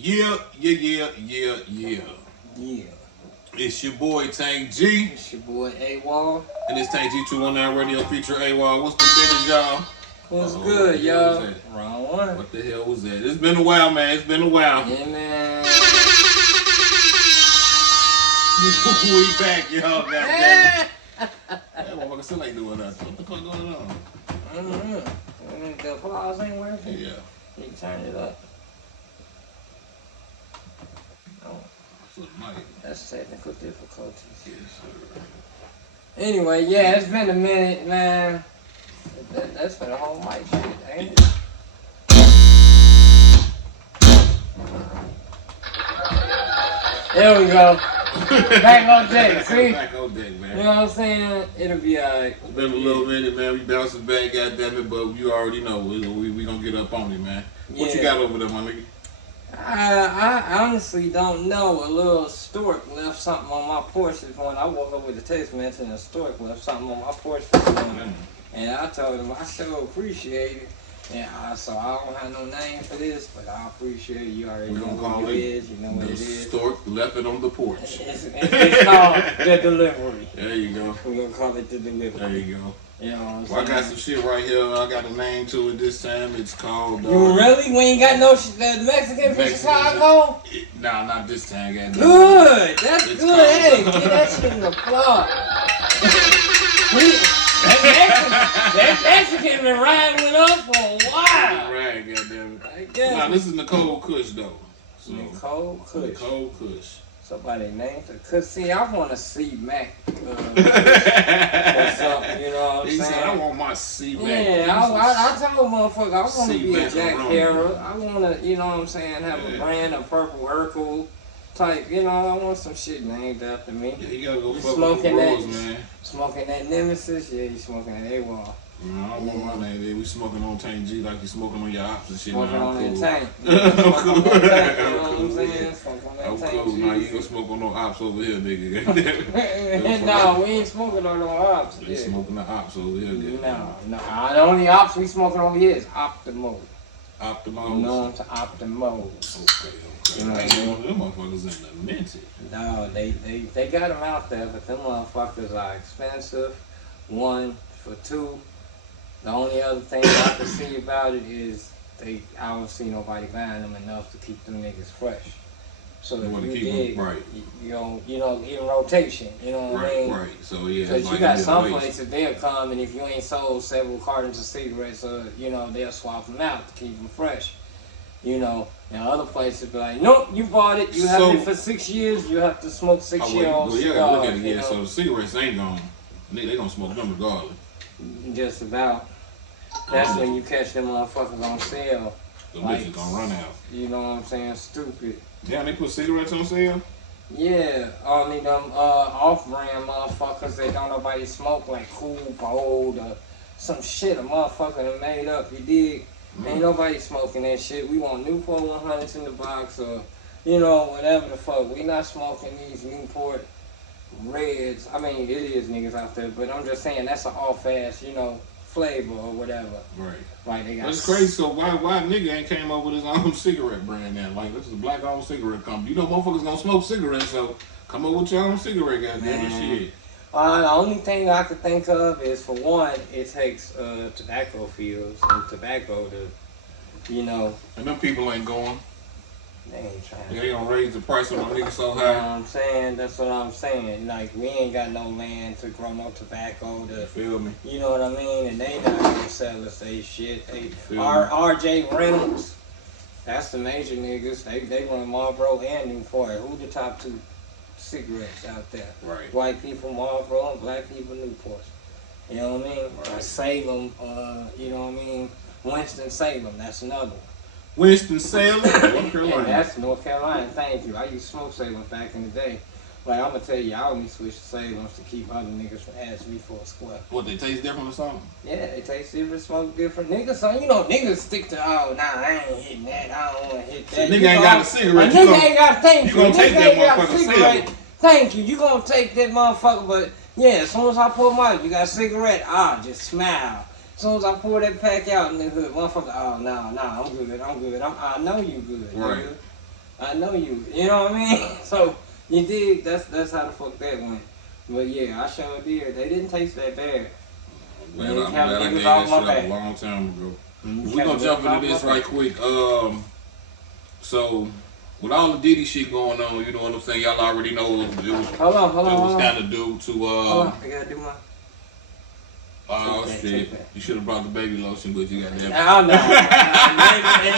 Yeah. Yeah. It's your boy Tank G. It's your boy A-Wall. And it's Tank G 219 Radio feature A-Wall. What's the business, y'all? What's good, y'all? Wrong one. What the hell was that? It's been a while, man. It's been a while. Yeah, man. We back, y'all. Goddamn. That motherfucker still ain't doing nothing. What the fuck going on? I don't know. The applause ain't working? Yeah. You turn it up. Oh. That's technical difficulties. Yes, sir. Anyway, yeah, it's been a minute, man. That's for the whole mic shit, ain't it? There we go. Back on deck, see? Back on deck, man. You know what I'm saying? It'll be alright. It's been a little minute, man. We bouncing back, goddammit, but you already know we gonna get up on it, man. What you got over there, my nigga? I honestly don't know. A little stork left something on my porch this morning. I woke up with a text message and a stork left something on my porch this morning. And I told him I sure appreciate it. And so I don't have no name for this, but I appreciate it. You already know what it is. You know what it is. Stork left it on the porch. It's called the delivery. There you go. We're going to call it the delivery. There you go. You know what I'm saying? Well, I got some shit right here. I got a name to it this time. It's called... you really? We ain't got no Mexican from Chicago? Nah, not this time. Good. That's it's good. Hey, get that shit in the plug. That Mexican been riding with us for a while. Right, goddammit. Nah, this is Nicole Kush, though. So, Nicole Kush. Nicole Kush. Somebody named her. Cause see, I want to see Mac or something, you know what I'm saying? Said, I want my C-Mac. Yeah, I told motherfucker, I want to be a Jack Harrow. I want to, you know what I'm saying, have a brand of Purple Urkel type, you know, I want some shit named after me. Yeah, you gotta go you fuck with the rules, man. Smoking that Nemesis? Yeah, you smoking that AWOL. No, I don't want my name there. We smoking on Tank G like you smoking on your ops and shit. Smoking on that tank. I'm cool. You know what I'm saying? Smoking on that I'm tank. cool. Nah, you ain't gonna smoke on no ops over here, nigga. No, we ain't smoking on no ops. We smoking the ops over here, nigga. No. The only ops we smoking over here is Optimo. Optimo? You know what I'm saying? Optimo. Okay. You know what I mean? Them motherfuckers in the minted. No, they got them out there, but them motherfuckers are expensive. One, for two. The only other thing I can see about it is I don't see nobody buying them enough to keep them niggas fresh. So if you dig, right. you know, in rotation, you know what I mean? Right. So yeah, because you got some places they'll come and if you ain't sold several cartons of cigarettes, you know, they'll swap them out to keep them fresh. You know, and other places be like, nope, you bought it, you have it for 6 years, you have to smoke 6-year-old cigars. Yeah, look at it, yeah. So the cigarettes ain't gonna, they gonna smoke them regardless. Just about. That's when you catch them motherfuckers on sale. The bitches gonna run out. You know what I'm saying? Stupid. Yeah, they put cigarettes on sale? Yeah, only them off-brand motherfuckers that don't nobody smoke, like Cool Bold or some shit a motherfucker done made up, you dig? Ain't nobody smoking that shit. We want Newport 100s in the box or, you know, whatever the fuck. We not smoking these Newport Reds. I mean, it is niggas out there, but I'm just saying that's an off-ass, you know, flavor or whatever. Right. Like they got. That's crazy. So why nigga ain't came up with his own cigarette brand now? Like, this is a black-owned cigarette company. You know motherfuckers gonna smoke cigarettes, so come up with your own cigarette, goddamn shit. The only thing I could think of is, for one, it takes tobacco fields and tobacco to, you know. And them people ain't going. They ain't trying. They gonna raise the price on them niggas so high. You know what I'm saying? That's what I'm saying. Like, we ain't got no land to grow no tobacco to. Feel me? You know what I mean? And they not gonna sell us they shit. RJ Reynolds, that's the major niggas. They run Marlboro and Newport. Who the top two cigarettes out there? Right. White people Marlboro and black people Newport. You know what I mean? Right. Salem, you know what I mean? Winston-Salem, that's another one. Winston-Salem, North Carolina. And that's North Carolina, thank you. I used to smoke Salem back in the day. Like, I'm gonna tell you, I only switched to Salems to keep other niggas from asking me for a square. What, they taste different or something? Yeah, they taste different, smoke different. Niggas, so you know, niggas stick to, oh, nah, I ain't hitting that, I don't wanna hit that. So nigga ain't got a cigarette. A nigga ain't got, thank you. You gonna take that motherfucker cigarette. Thank you, you gonna take that motherfucker, but yeah, as soon as I pull them out, you got a cigarette, just smile. As soon as I pull that pack out in the hood, motherfucker, oh, no, I'm good. I know you good, right. nigga. I know you. You know what I mean? So you did. That's how the fuck that went. But yeah, I sure did. They didn't taste that bad. Man, I'm glad I gave that shit up a long time ago. We're gonna jump into this right quick. So with all the Diddy shit going on, you know what I'm saying? Y'all already know it was kind of due to hold on, I gotta do my. Oh shit! You should have brought the baby lotion, but you got that. I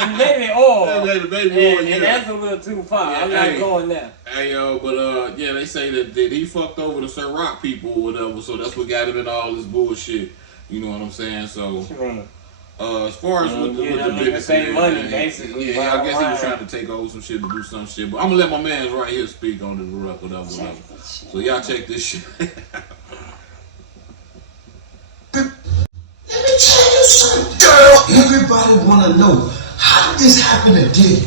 know. Baby oil. Baby oil, and that's a little too far. I'm not going there. Hey yo, but yeah, they say that he fucked over the Sir Rock people or whatever, so that's what got him in all this bullshit. You know what I'm saying? So, what you mean? As far as with the business, same money basically. Yeah, I guess he was trying to take over some shit to do some shit. But I'm gonna let my man right here speak on the whatever. So y'all check this shit. Let me tell you something, girl. Everybody want to know, how did this happen to Diddy?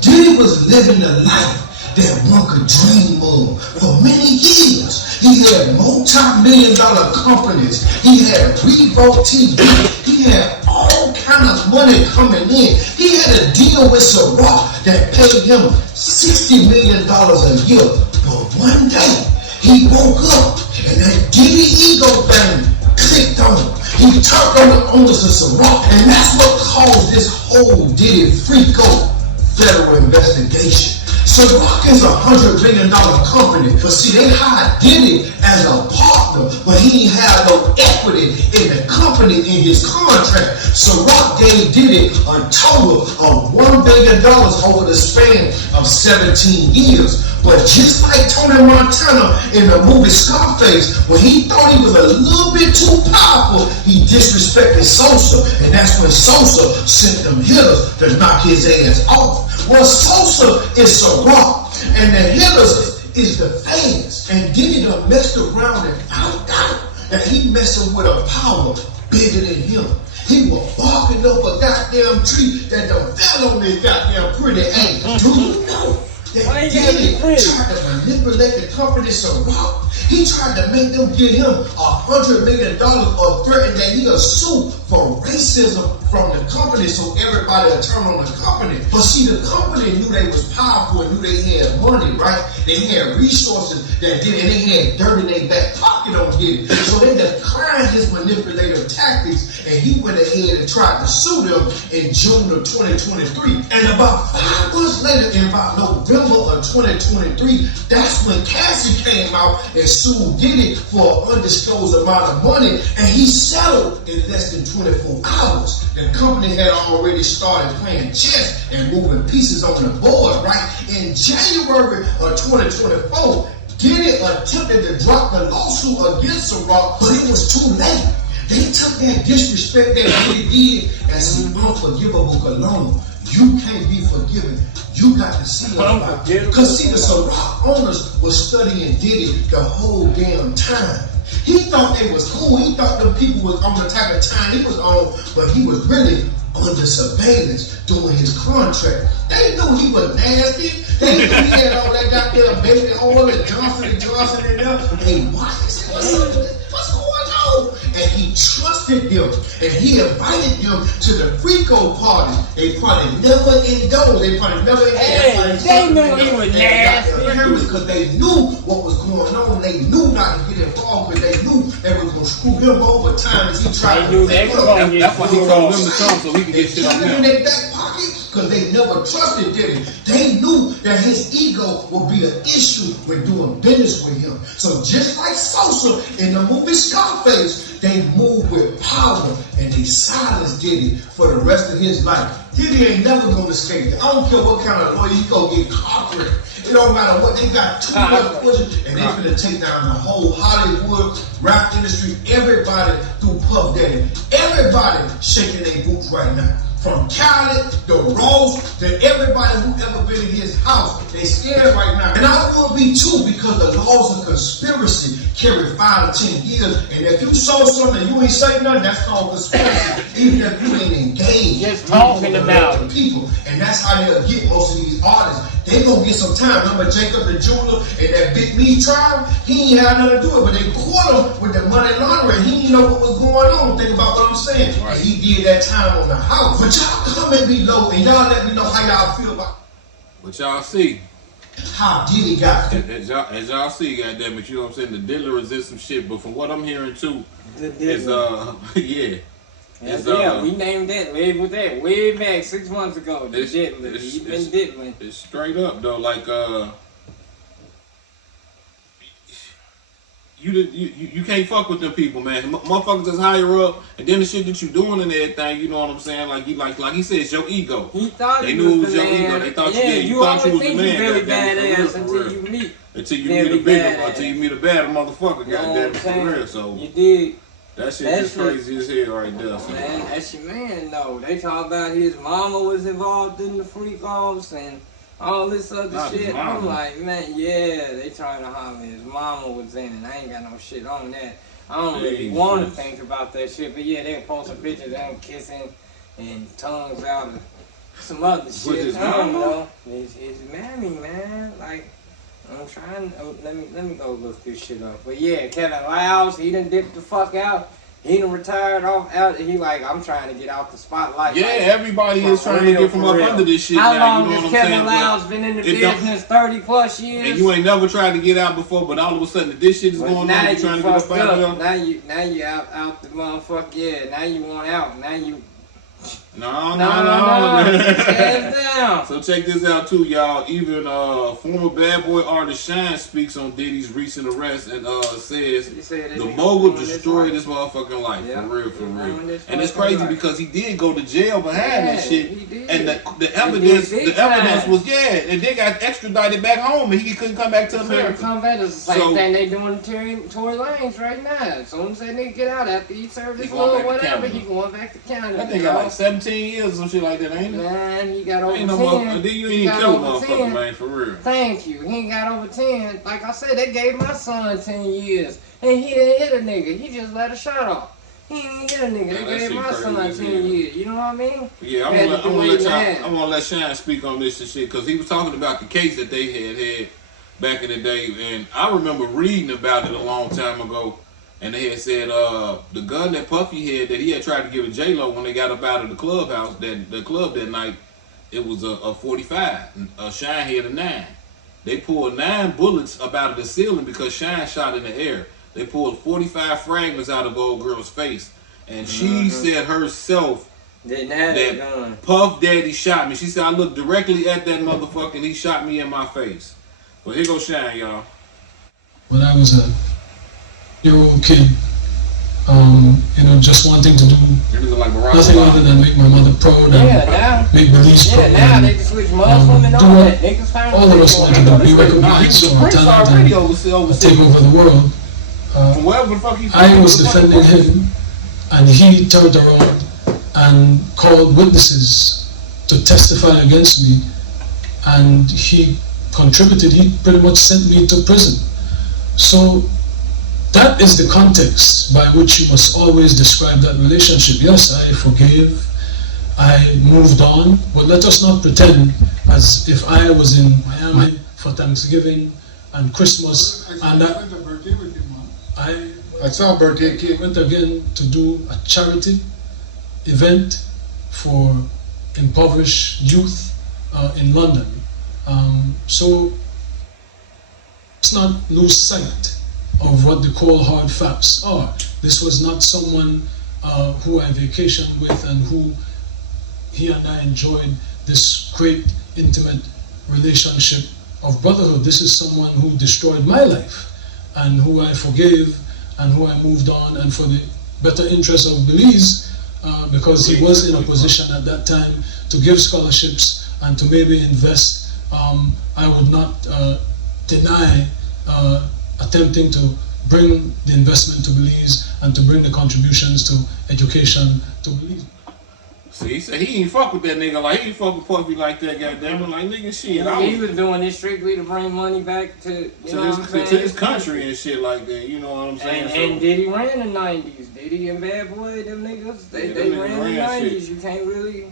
Diddy was living a life that one could dream of for many years. He had multi-million-dollar companies. He had Revolt TV. He had all kind of money coming in. He had a deal with Ciroc that paid him $60 million a year. But one day, he woke up and that Diddy ego thing clicked on him. He turned on the owners of Ciroc, and that's what caused this whole Diddy Freako federal investigation. Ciroc is $100 billion company, but see, they hired Diddy as a partner, but he ain't had no equity in the company in his contract. Ciroc gave Diddy a total of $1 billion over the span of 17 years. But just like Tony Montana in the movie Scarface, when he thought he was a little bit too powerful, he disrespected Sosa, and that's when Sosa sent them hitters to knock his ass off. Well, Sosa is Ciroc, and the hitters is the fans. And Diddy done messed around and found out that he messing with a power bigger than him. He was barking up a goddamn tree that done fell on his goddamn pretty ass. Do you know that Diddy tried to manipulate the company Ciroc? He tried to make them give him $100 million or threaten that he'll sue for racism from the company so everybody will turn on the company. But see, the company knew they was powerful and knew they had money, right? They had resources that did, and they had dirt in their back pocket on Diddy. So they declined his manipulative tactics, and he went ahead and tried to sue them in June of 2023. And about 5 months later, in about November of 2023, that's when Cassie came out and sued Diddy for an undisclosed amount of money, and he settled in less than 24 hours. The company had already started playing chess and moving pieces on the board, right? In January of 2024, Diddy attempted to drop the lawsuit against Ciroc, but it was too late. They took that disrespect that Diddy did as an unforgivable cologne. You can't be forgiven. You got to see about it. Because see, the Ciroc owners were studying Diddy the whole damn time. He thought they was cool. He thought the people was on the type of time he was on, but he was really under surveillance doing his contract. They knew he was nasty. They knew he had all that goddamn baby oil and Johnson in there. Hey, why is it? What's going on? And he trusted him, and he invited him to the Freako party. They probably never indulged. They probably never had. They knew he was nasty. Because they knew what was going on. They knew not to get involved, because they knew they were going to screw him over time as he tried to. That's why he told them to come so he could get shit on them. In their back pocket, because they never trusted Diddy. They knew that his ego would be an issue when doing business with him. So just like Sosa in the movie Scarface, they moved with power and they silenced Diddy for the rest of his life. Diddy ain't never gonna escape it. I don't care what kind of lawyer you go get corporate. It don't matter what, they got too much pushing, and they finna take down the whole Hollywood rap industry. Everybody through Puff Daddy. Everybody shaking their boots right now. From Khaled, to Rose, to everybody who ever been in his house. They scared right now. And I will be too, because the laws of conspiracy carry 5 to 10 years. And if you saw something and you ain't say nothing, that's called conspiracy. Even if you ain't engaged. Just talking about the people. And that's how they'll get most of these artists. They gonna get some time. Remember Jacob the Jeweler and that Big Lee trial? He ain't had nothing to do it, but they caught him with the money laundering. He didn't know what was going on. Think about what I'm saying. Right. He did that time on the house. But y'all comment below and y'all let me know how y'all feel about But y'all see, how Diddy got as y'all see, goddamn it, you know what I'm saying? The dealer is in some shit, but from what I'm hearing too, is yeah. Yeah, we named that way back 6 months ago. The diddler. He been diddling. It's straight up though, like you can't fuck with them people, man. Motherfuckers just higher up, and then the shit that you doing and everything, you know what I'm saying? Like he said, it's your ego. He thought they he knew was it was the your man. ego. They thought you thought you was the think man. really Goddamn, badass until you meet. Until you meet a bigger, until you meet a bad motherfucker. Goddamn, for real. So you did. That shit is crazy as hell right there. So. Man, that's your man though. They talk about his mama was involved in the freak offs and all this other shit. I'm like, man, yeah, they trying to holler his mama was in it. I ain't got no shit on that. I don't really want to think about that shit, but yeah, they posting pictures of them kissing and tongues out of some other shit. With his I don't mama? know. His mammy, man. Like, I'm trying. Let me go look this shit up. But yeah, Kevin Lyles, he done dipped the fuck out. He done retired off out. He like, I'm trying to get out the spotlight. Yeah, like, everybody is trying to get from up under this shit. How now, long you know has what I'm Kevin saying? Lyles been in the business? 30 plus years. And you ain't never tried to get out before, but all of a sudden this shit is going on. You trying to get up out of there. Now you out the motherfucker. Yeah, now you want out. Now you. No. Stand down. So check this out too, y'all. Even former bad boy artist Shine speaks on Diddy's recent arrest and says the mogul destroyed his motherfucking life. Yeah. For real. And it's crazy because he did go to jail behind that shit. And the evidence was and they got extradited back home and he couldn't come back to America. It's the same thing they doing to Tory Lanez right now. As soon as that nigga get out after he served his little whatever, he going back to Canada. That nigga got like 17 years or some shit like that, ain't it? Man, he got over 10. Then you ain't kill a motherfucker, man, for real. Thank you. He ain't got over 10. Like I said, they gave my son 10 years. And he didn't hit a nigga. He just let a shot off. He didn't hit a nigga. They gave my son 10 years. You know what I mean? Yeah, I'm gonna let Shine speak on this and shit, because he was talking about the case that they had back in the day. And I remember reading about it a long time ago. And they had said the gun that Puffy had that he had tried to give to J-Lo when they got up out of the clubhouse, the club that night, it was a 45. Shine had a 9. They pulled 9 bullets up out of the ceiling because Shine shot in the air. They pulled 45 fragments out of old girl's face. And she said herself that Puff Daddy shot me. She said, I looked directly at that motherfucker and he shot me in my face. Well, here goes Shine, y'all. When I was a year-old kid, just wanting to do nothing other than make my mother proud and make Belize proud. Now they can switch Muslim and all that. All of us wanted to be recognized for talent and take over the world. I was defending him, and he turned around and called witnesses to testify against me, and he contributed. He pretty much sent me to prison. So that is the context by which you must always describe that relationship. Yes, I forgave, I moved on, but let us not pretend as if I was in Miami for Thanksgiving and Christmas and that I saw a birthday cake. Went again to do a charity event for impoverished youth in London. So let's not lose sight of what the cold hard facts are. This was not someone who I vacationed with and who he and I enjoyed this great intimate relationship of brotherhood. This is someone who destroyed my life and who I forgave and who I moved on, and for the better interest of Belize, because he was in a position at that time to give scholarships and to maybe invest. I would not deny attempting to bring the investment to Belize and to bring the contributions to education to Belize. See, he said he ain't fuck with that nigga, like he ain't fuck with Puffy like that, goddamn it, like nigga shit. He was doing this strictly to bring money back to this country and shit like that, you know what I'm saying? And Diddy ran the 90s. Diddy and Bad Boy, them niggas, they ran the 90s. Shit. You can't really,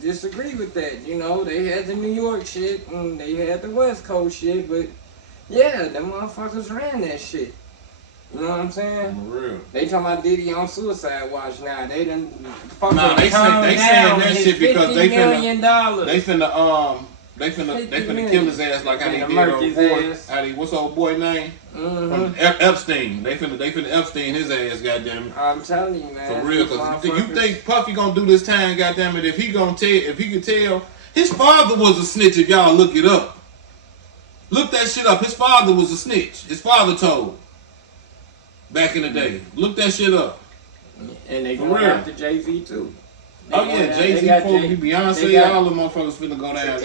disagree with that. They had the New York shit and they had the West Coast shit, but yeah, them motherfuckers ran that shit. You know what I'm saying? For real. They talking about Diddy on suicide watch now. They done Nah, they saying that shit because they finna kill his ass like how they did what's old boy name? Epstein. They finna Epstein his ass, goddamn. I'm telling you, man. For real, cause you think Puffy gonna do this time, goddamn it? If he can tell, his father was a snitch. If y'all look it up, look that shit up. His father was a snitch. His father told. Back in the day, look that shit up. And they going after Jay-Z too. Oh yeah, Jay-Z, Kobe, Beyonce, all the motherfuckers finna go down. I'm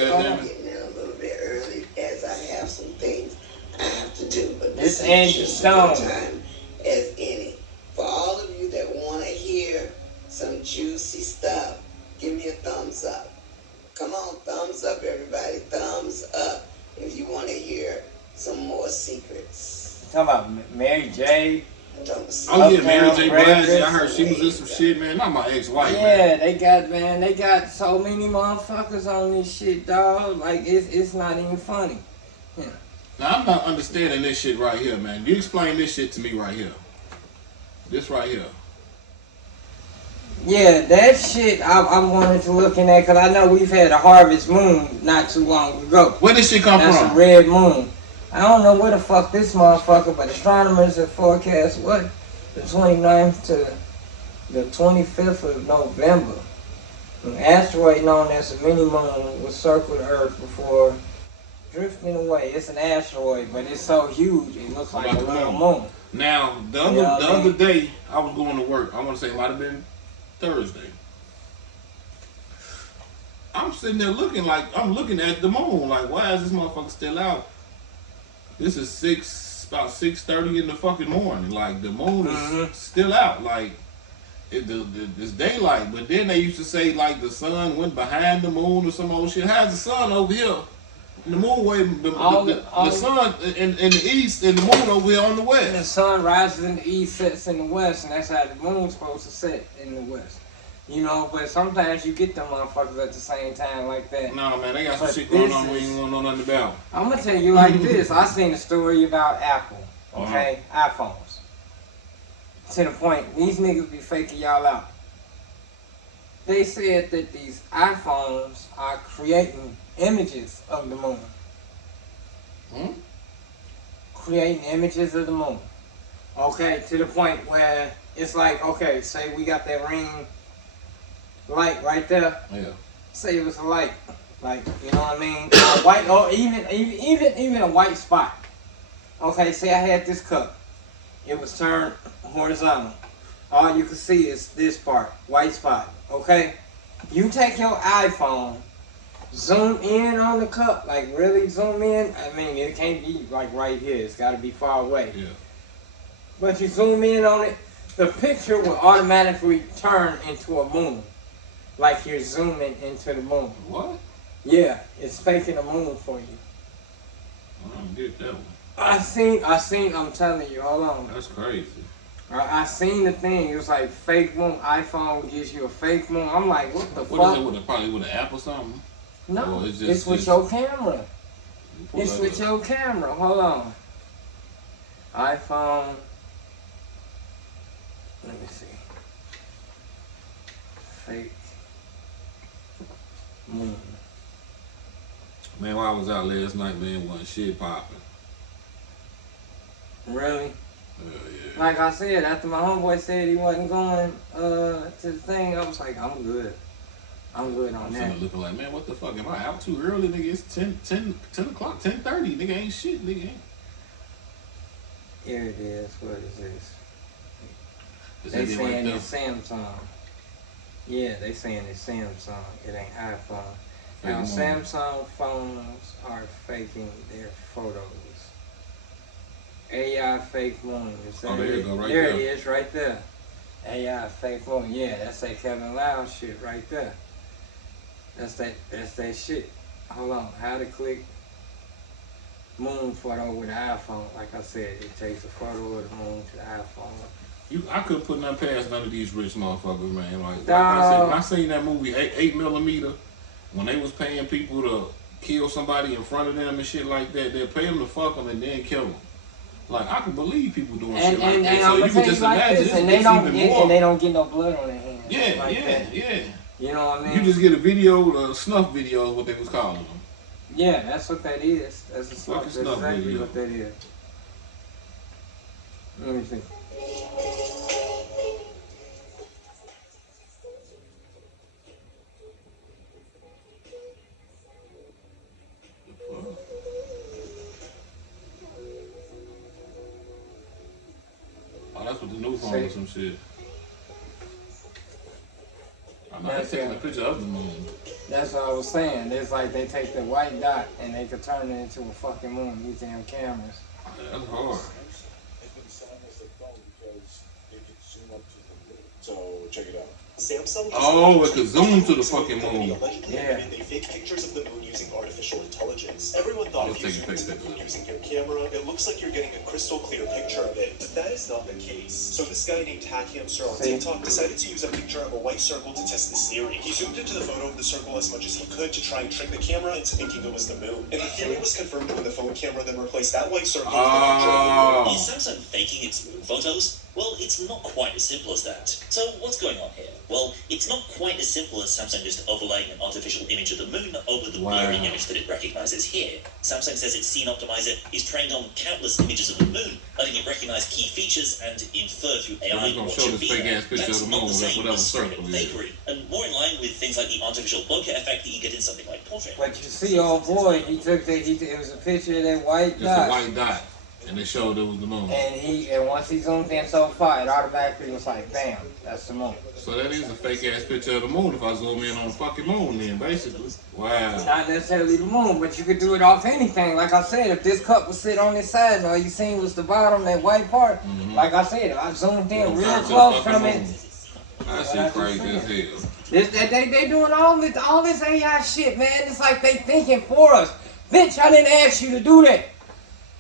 getting in a little bit early as I have some things I have to do. But this is just as good time as any. For all of you that want to hear some juicy stuff, give me a thumbs up. Come on, thumbs up, everybody. Thumbs up if you want to hear some more secrets. Talking about Mary J. Oh yeah, Mary J. Blige. I heard she was in some shit, man. Not my ex-wife. Yeah, man. They got so many motherfuckers on this shit, dog. Like it's not even funny. Yeah. Now I'm not understanding this shit right here, man. You explain this shit to me right here. This right here. Yeah, that shit I wanted to look in at because I know we've had a harvest moon not too long ago. Where did shit come from? That's a red moon. I don't know where the fuck this motherfucker, but astronomers have forecast what? The 29th to the 25th of November. An asteroid known as a mini moon will circle the Earth before drifting away. It's an asteroid, but it's so huge it looks like a little moon. Now, the other day, I was going to work. I want to say it might have been Thursday. I'm sitting there looking at the moon. Like, why is this motherfucker still out? This is about 6:30 in the fucking morning. Like, the moon is still out. Like, it's daylight. But then they used to say, like, the sun went behind the moon or some old shit. How's the sun over here? And the moon way, the sun in the east and the moon over here on the west. The sun rises in the east, sets in the west, and that's how the moon's supposed to set in the west. You know, but sometimes you get them motherfuckers at the same time like that. No, man, they got some shit going on we ain't gonna know nothing about. I'm gonna tell you like this. I seen a story about Apple, okay? iPhones. To the point, these niggas be faking y'all out. They said that these iPhones are creating images of the moon. Creating images of the moon. Okay, to the point where it's like, okay, say we got that ring light right there. Yeah. Say it was a light, like, you know what I mean? A white, or even a white spot. Okay, say I had this cup. It was turned horizontal. All you can see is this part, white spot. Okay, you take your iPhone, zoom in on the cup, like really zoom in. I mean, it can't be like right here. It's got to be far away. Yeah. But you zoom in on it, the picture will automatically turn into a moon. Like you're zooming into the moon. What? Yeah, it's faking a moon for you. I don't get that one. I seen, I'm telling you, hold on. That's crazy. I seen the thing, it was like fake moon, iPhone gives you a fake moon. I'm like, what the fuck? What is it, probably with an app or something? No, it's with your camera. It's with your camera, hold on. iPhone, let me see. Fake moon. Man, while I was out last night, man, wasn't shit popping. Really? Yeah. Like I said, after my homeboy said he wasn't going to the thing, I was like, I'm good. I'm good on that. I'm looking like, man, what the fuck? Am I out too early, nigga? It's 10 o'clock, 10:30. Nigga ain't shit, nigga ain't. Here it is. What is this? Is they that saying right it's Samsung. Yeah, they saying it's Samsung. It ain't iPhone. Now, Samsung phones are faking their photos. AI fake moon. Oh, there you go, right there. there. It is, right there. AI fake moon. Yeah, that's that Kevin Loud shit right there. That's that shit. Hold on. How to click moon photo with an iPhone. Like I said, it takes a photo of the moon to the iPhone. I couldn't put nothing past none of these rich motherfuckers, man. Like I seen that movie 8mm when they was paying people to kill somebody in front of them and shit like that. They'll pay them to fuck them and then kill them. Like I can believe people doing And shit like that. I'm So you gonna can tell just you like imagine this, and they don't get no blood on their hands. Yeah, like yeah, that. yeah. You know what I mean? You just get a video, snuff video is what they was calling them. Yeah, that's what that is. That's a snuff. That's snuff exactly video. what that is. Let me see. Oh, that's what the new phone or some shit. I'm not taking a picture of the moon. That's what I was saying. It's like they take the white dot and they could turn it into a fucking moon. These damn cameras. That's hard. So check it out. Samsung. Oh, it could zoom to the fucking moon. Yeah. They fake pictures of the moon using artificial intelligence. Everyone thought if you zoom to the moon using your camera, it looks like you're getting a crystal clear picture of it. But that is not the case. So this guy named Hack Hamster on TikTok decided to use a picture of a white circle to test this theory. He zoomed into the photo of the circle as much as he could to try and trick the camera into thinking it was the moon. And the theory was confirmed when the phone camera then replaced that white circle with a picture of the moon. Is Samsung faking its moon photos? Well, it's not quite as simple as that. So what's going on here? Well, it's not quite as simple as Samsung just overlaying an artificial image of the moon over the blurry image that it recognizes here. Samsung says its scene optimizer is trained on countless images of the moon, letting it recognize key features and infer through AI what should be there. That's not the same as straight-up fakery, and more in line with things like the artificial bokeh effect that you get in something like portrait. But you see, old boy, he took that. It was a picture of that white dot. Just a white dot. And they showed it was the moon. And once he zoomed in so far, it automatically was like, bam, that's the moon. So that is a fake ass picture of the moon if I zoom in on the fucking moon then, basically. Wow. Not necessarily the moon, but you could do it off anything. Like I said, if this cup was sit on this side and all you seen was the bottom, that white part, like I said, if I zoomed in real close from it. That shit crazy as hell. They doing all this AI shit, man. It's like they thinking for us. Bitch, I didn't ask you to do that.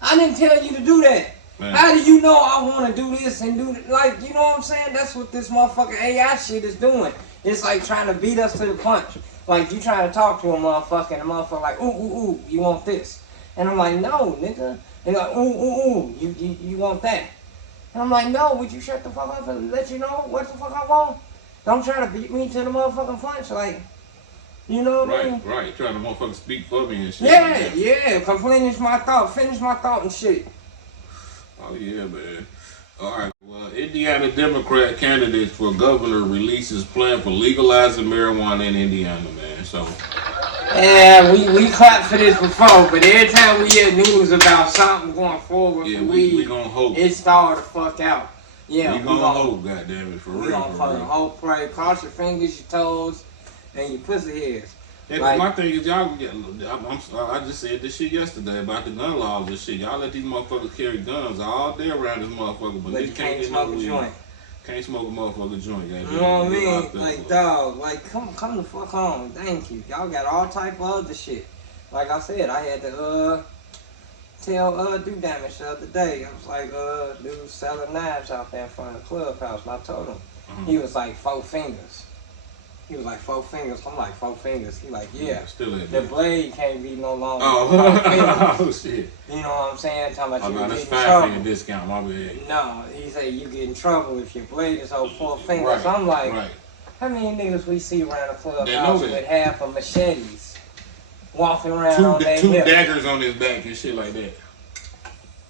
I didn't tell you to do that. Man. How do you know I want to do this and do that? Like, you know what I'm saying? That's what this motherfucking AI shit is doing. It's like trying to beat us to the punch. Like, you trying to talk to a motherfucker and the motherfucker like, ooh, you want this? And I'm like, no, nigga. They're like, ooh, you want that? And I'm like, no, would you shut the fuck up and let you know what the fuck I want? Don't try to beat me to the motherfucking punch. Like, you know what I mean? Right. Trying to motherfucker speak for me and shit. Yeah. Come finish my thought and shit. Oh, yeah, man. All right. Well, Indiana Democrat candidate for governor releases plan for legalizing marijuana in Indiana, man. So. Yeah, we clapped for this before, but every time we hear news about something going forward for weed, we gonna hope. It stalled the fuck out. Yeah, we gonna hope, goddammit, for real. We gonna fucking hope, pray, cross your fingers, your toes, and your pussy hairs. Yeah, like, my thing is, y'all, I just said this shit yesterday about the gun laws and shit. Y'all let these motherfuckers carry guns all day around this motherfucker, but they can't smoke a joint. Can't smoke a motherfucking joint, goddamn. You know what I mean? Like, dog, like, come the fuck on. Thank you. Y'all got all type of other shit. Like I said, I had to, tell, Do Damage the other day. I was like, dude selling knives out there in front of the clubhouse, and I told him. He was like, 4 fingers. He was like, 4 fingers. I'm like, 4 fingers. He like, yeah. Still the blade can't be no longer. Oh shit. You know what I'm saying? Talking about you no, get that's in trouble. 5-finger discount, my bad. No, he said you get in trouble if your blade is over 4 fingers. Right. So I'm like, how many niggas we see around the clubhouse with half of machetes walking around on their 2 daggers on his back and shit like that?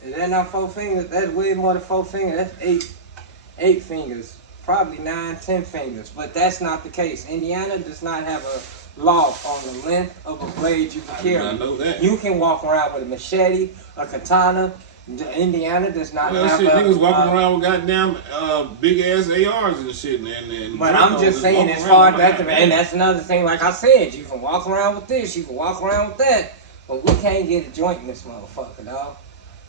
Is that not 4 fingers? That's way more than 4 fingers. That's 8 fingers. Probably 9, 10 fingers, but that's not the case. Indiana does not have a law on the length of a blade you can carry. I know that. You can walk around with a machete, a katana. Indiana does not have shit, niggas walking around with goddamn big ass ARs and shit. But I'm just saying, as far as that, and that's another thing. Like I said, you can walk around with this, you can walk around with that, but we can't get a joint in this motherfucker, dog.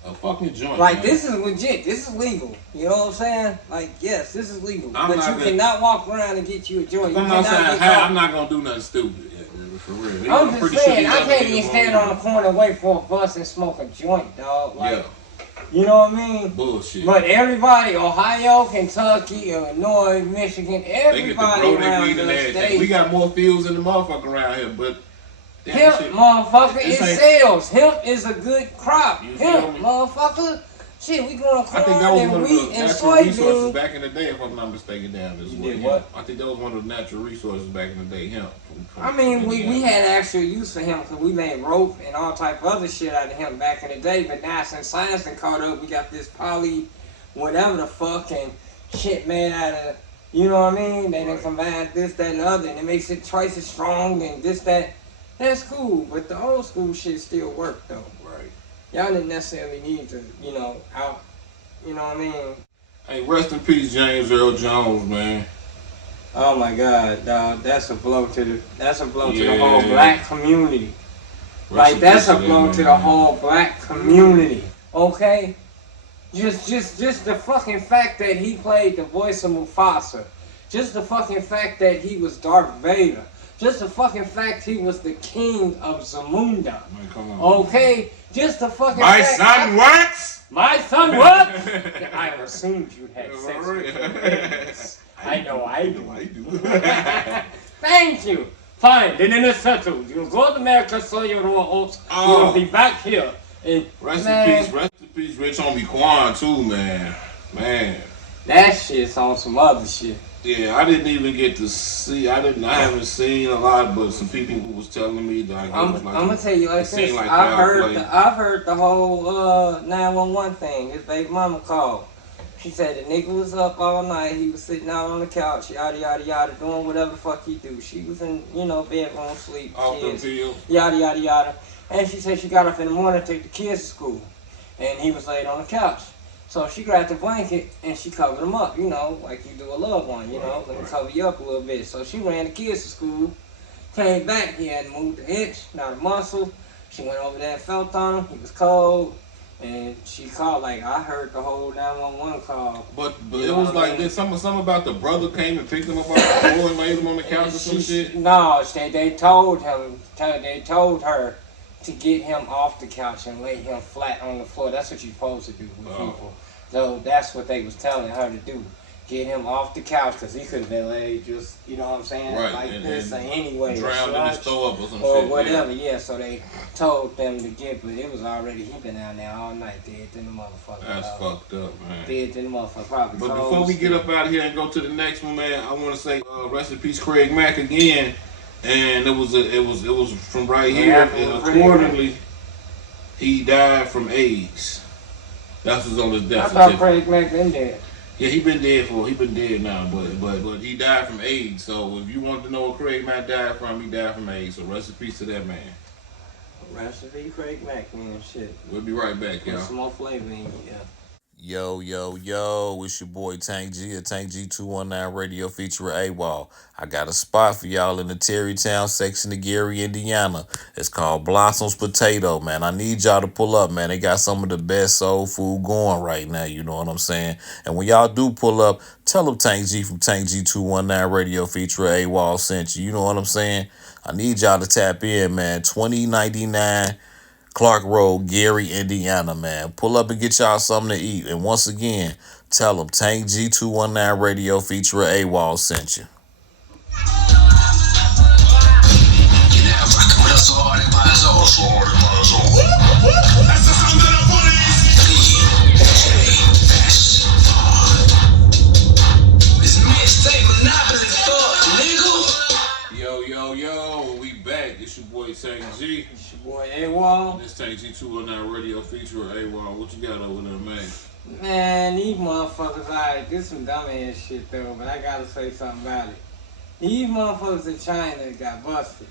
A fucking joint. Like, man. This is legit. This is legal. You know what I'm saying? Like, yes, this is legal. But you cannot walk around and get you a joint. I'm not gonna do nothing stupid. For real. I'm just saying, I can't even stand on the corner and wait for a bus and smoke a joint, dog. Like, you know what I mean? Bullshit. But everybody, Ohio, Kentucky, Illinois, Michigan, everybody around the state. We got more fields than the motherfucker around here, but hemp, motherfucker, it sells. Hemp is a good crop. Hemp, motherfucker. Shit, we growing I think corn that was and one of wheat the and natural resources soybeans. back in the day, if I'm not mistaken, down this way. did what? I think that was one of the natural resources back in the day, hemp. I mean, we had actual use for him because we made rope and all type of other shit out of him back in the day. But now since science done caught up, we got this poly, whatever the fuck, and shit made out of, you know what I mean? They done combine this, that, and the other, and it makes it twice as strong and this, that. That's cool, but the old school shit still work though. Right. Y'all didn't necessarily need to, you know, out, you know what I mean? Hey, rest in peace, James Earl Jones, man. Oh my God, dog, that's a blow to the whole black community. Like that's a blow to the whole black community. Okay, just the fucking fact that he played the voice of Mufasa, just the fucking fact that he was Darth Vader, just the fucking fact he was the king of Zamunda. Man, come on. Okay, just the fucking My fact. son what? My son what? I assumed you had sex with your parents. I know I do. Thank you. Fine, then it's settled. You go to America, so your oats. You'll be back here. And Rest in peace, Rich Homie Quan too, man. Man. that shit's on some other shit. Yeah, I didn't even get to see. I haven't seen a lot, but some people who was telling me that. I'm gonna tell you like it seemed this. like I've foul play. heard the whole 911 thing. His baby mama called. She said the nigga was up all night. He was sitting out on the couch, yada yada yada, doing whatever the fuck he do. She was in, bedroom sleep. Off the kids, field. yada yada yada. And she said she got up in the morning to take the kids to school, and he was laid on the couch. So she grabbed the blanket and she covered him up, like you do a loved one, let me cover you up a little bit. So she ran the kids to school, came back, he hadn't moved an inch, not a muscle. She went over there and felt on him, he was cold, and she called, I heard the whole 911 call. But it was like this, something about the brother came and picked him up off the floor and laid him on the couch or some shit? No, they told her to get him off the couch and lay him flat on the floor. That's what you're supposed to do with people. So that's what they was telling her to do. Get him off the couch because he could have been laid just, you know what I'm saying, right. like this or anyway. Drowned in his throw up or some or shit. whatever, yeah. So they told them to get, but it was already, he been down there all night, dead in the motherfucker. That's fucked up, man. Dead in the motherfucker, probably. But before we get up out of here and go to the next one, man, I want to say rest in peace, Craig Mack again. And it was from right here. And accordingly, he died from AIDS. That was on his death certificate. I thought Craig Mack been dead. Yeah, he been dead now, but he died from AIDS. So if you want to know what Craig Mack died from, he died from AIDS. So rest in peace to that man. Rest in peace, Craig Mack, man. Shit. We'll be right back, y'all. Put some more flavor in, yeah. Yo, it's your boy Tank G at Tank G219 Radio featuring AWOL. I got a spot for y'all in the Terrytown section of Gary, Indiana. It's called Blossom's Potato, man. I need y'all to pull up, man. They got some of the best soul food going right now, you know what I'm saying? And when y'all do pull up, tell them Tank G from Tank G219 Radio featuring AWOL sent you know what I'm saying? I need y'all to tap in, man. 2099 Clark Road, Gary, Indiana, man. Pull up and get y'all something to eat. And once again, tell them Tank G219 Radio featuring AWOL sent you. Yo, we back. It's your boy Tank G. It's your boy AWOL. This Tank G219 Radio featuring AWOL. What you got over there, man? Man, these motherfuckers, alright, this some dumbass shit though, but I gotta say something about it. These motherfuckers in China got busted.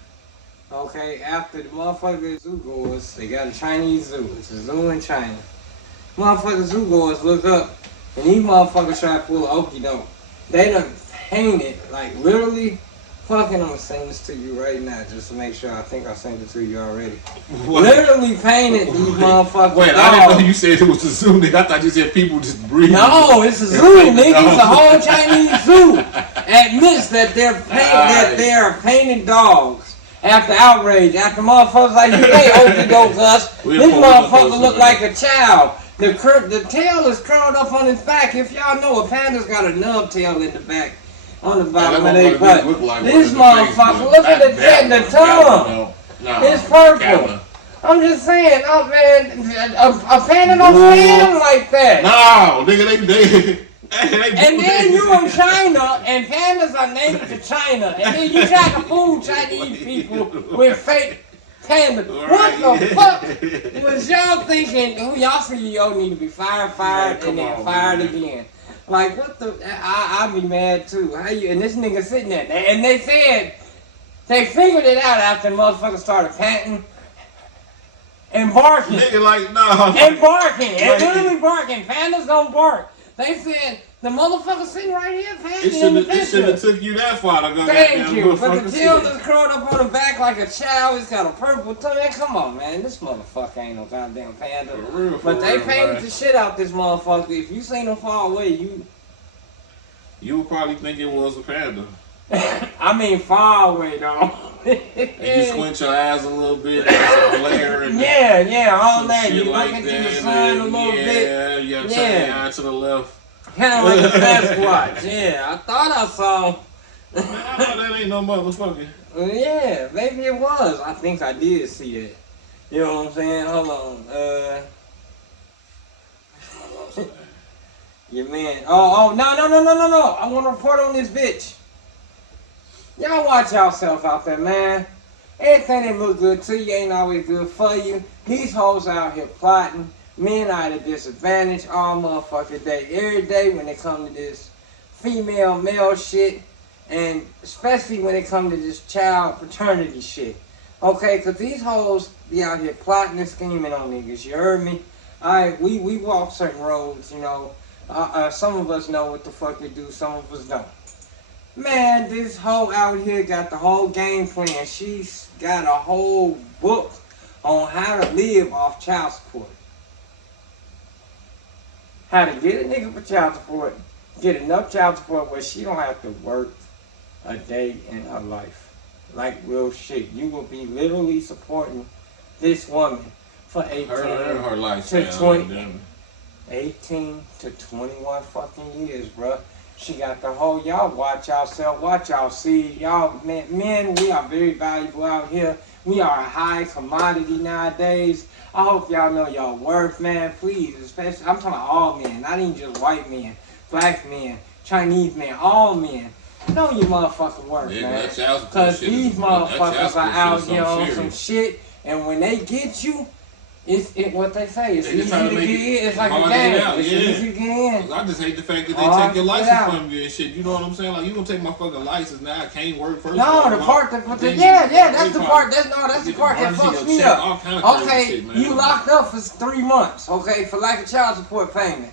Okay, after the motherfuckers zoo goers, they got a Chinese zoo. It's a zoo in China. Motherfuckers zoo goers look up, and these motherfuckers try to pull an okie doke. They done painted, like literally, fucking, I'm gonna send this to you right now just to make sure. I think I sent it to you already. What? Literally painted these motherfuckers. Wait, I didn't know you said it was a zoo, nigga. I thought you said people just breathing. No, it's a zoo, nigga. It's a whole Chinese zoo. Admits that they're painting dogs after outrage, after motherfuckers like you can't okie doke us. This motherfucker look like a child. The tail is curled up on his back. If y'all know, a panda's got a nub tail in the back. On the bottom of their butt. This motherfucker, look at the tongue. It's purple. I'm just saying, oh man, a panda don't stand like that. No, nigga, they and then you in China, and pandas are native to China, and then you try to fool Chinese people with fake pandas. Right, What the fuck was y'all thinking? Who y'all CEO need to be fired, Man, and then fired again? Like what the? I'd be mad too. How you? And this nigga sitting there, and they said they figured it out after the motherfucker started panting. And barking. Nigga like, no. And barking. And literally barking. Pandas don't bark. They said, the motherfucker sitting right here panting in the picture. It should have took you that far to go. Thank you. But the tail is curled up on the back like a child. It's got a purple tongue. Come on, man. This motherfucker ain't no goddamn panda. But they painted the shit out this motherfucker. If you seen him far away, you would probably think it was a panda. I mean, far away, though. And you squint your eyes a little bit, and glare, and all that. You like look into the sun a little bit. Yeah, you gotta turn your eye to the left. Kind of like a Sasquatch. Yeah, I thought I saw. That ain't no motherfucker. Yeah, maybe it was. I think I did see it. You know what I'm saying? Hold on. Your man. Oh, no. I want to report on this bitch. Y'all watch yourself out there, man. Everything that look good to you ain't always good for you. These hoes out here plotting. Men are at a disadvantage all motherfucking day. Every day when it come to this female-male shit. And especially when it come to this child paternity shit. Okay, because these hoes be out here plotting and scheming on niggas. You heard me? Alright, we walk certain roads, you know. Some of us know what the fuck they do. Some of us don't. Man, this hoe out here got the whole game plan. She's got a whole book on how to live off child support. How to get a nigga for child support, get enough child support where she don't have to work a day in her life. Like real shit. You will be literally supporting this woman for 18 to 20. 18 to 21 fucking years, bruh. She got the whole, y'all watch yourself, watch y'all see. Y'all, men, we are very valuable out here. We are a high commodity nowadays. I hope y'all know y'all worth, man. Please, especially, I'm talking about all men, not even just white men, black men, Chinese men, all men. Know your motherfucking worth, man. Because these motherfuckers are out here on some shit, and when they get you, it's what they say. It's easy to get in. It's like a game. It's easy to get in. I just hate the fact that they take your license from you and shit. You know what I'm saying? Like, you gonna take my fucking license now? I can't work first. No, the part that that's the part. That's the part that fucks me up. Okay, you locked up for 3 months. Okay, for lack of child support payment.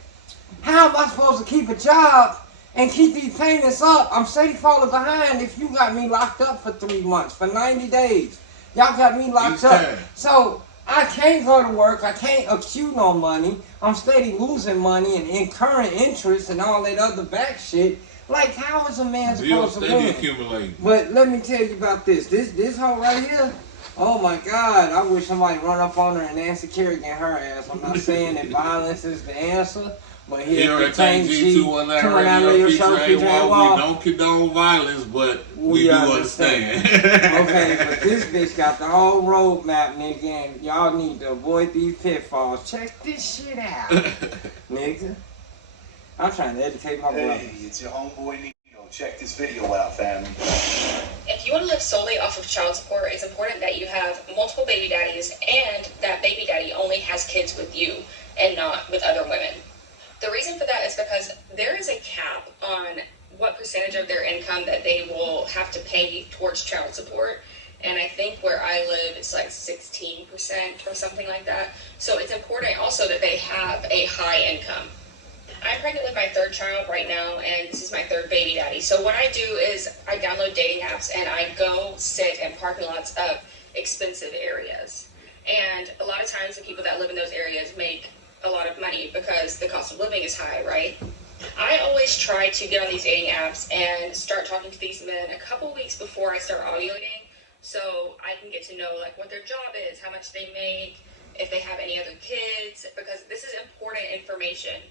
How am I supposed to keep a job and keep these payments up? I'm steady falling behind. If you got me locked up for 3 months, for 90 days, y'all got me locked up. So I can't go to work. I can't accrue no money. I'm steady losing money and incurring interest and all that other back shit. Like, how is a man supposed to win? But let me tell you about this. This hoe right here, oh my God, I wish somebody run up on her and Nancy Kerrigan her ass. I'm not saying that violence is the answer. But here at Tank G219 Radio feature, we don't condone violence, but we do understand. Okay, but this bitch got the whole roadmap, nigga, and y'all need to avoid these pitfalls. Check this shit out, nigga. I'm trying to educate my brother. Hey, it's your homeboy Nino. Check this video out, family. If you want to live solely off of child support, it's important that you have multiple baby daddies and that baby daddy only has kids with you and not with other women. The reason for that is because there is a cap on what percentage of their income that they will have to pay towards child support. And I think where I live, it's like 16% or something like that. So it's important also that they have a high income. I'm pregnant with my 3rd child right now, and this is my 3rd baby daddy. So what I do is I download dating apps and I go sit in parking lots of expensive areas. And a lot of times the people that live in those areas make a lot of money because the cost of living is high, right? I always try to get on these dating apps and start talking to these men a couple weeks before I start ovulating, so I can get to know like what their job is, how much they make, if they have any other kids, because this is important information.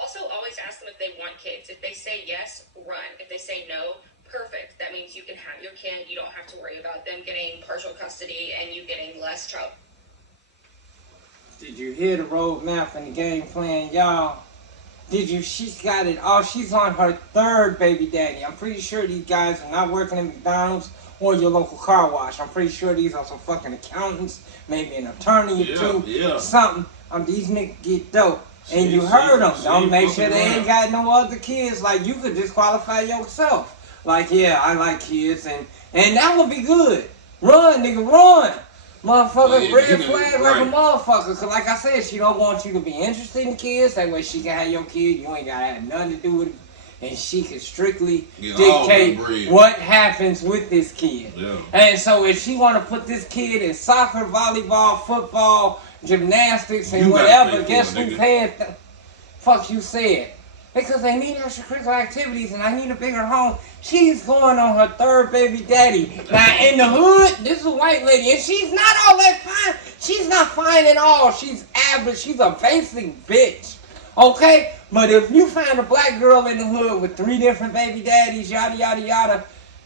Also, always ask them if they want kids. If they say yes, run. If they say no, perfect. That means you can have your kid. You don't have to worry about them getting partial custody and you getting less child. Did you hear the roadmap and the game plan, y'all? Did you? She's got it all. She's on her third baby daddy. I'm pretty sure these guys are not working at McDonald's or your local car wash. I'm pretty sure these are some fucking accountants, maybe an attorney or two, something. These niggas get dope. And you heard them. Don't make sure they ain't got no other kids. Like, you could disqualify yourself. Like, yeah, I like kids, and that would be good. Run, nigga, run. Motherfucker, red flag like a motherfucker. Cause like I said, she don't want you to be interested in kids. That way she can have your kid. You ain't gotta have nothing to do with it. And she can strictly dictate what happens with this kid. Yeah. And so if she want to put this kid in soccer, volleyball, football, gymnastics, and whatever, guess who paying? Fuck you said. Because they need extracurricular activities and I need a bigger home. She's going on her third baby daddy. Now in the hood, this is a white lady and she's not all that fine. She's not fine at all. She's average. She's a basic bitch. Okay? But if you find a black girl in the hood with 3 different baby daddies, yada, yada, yada,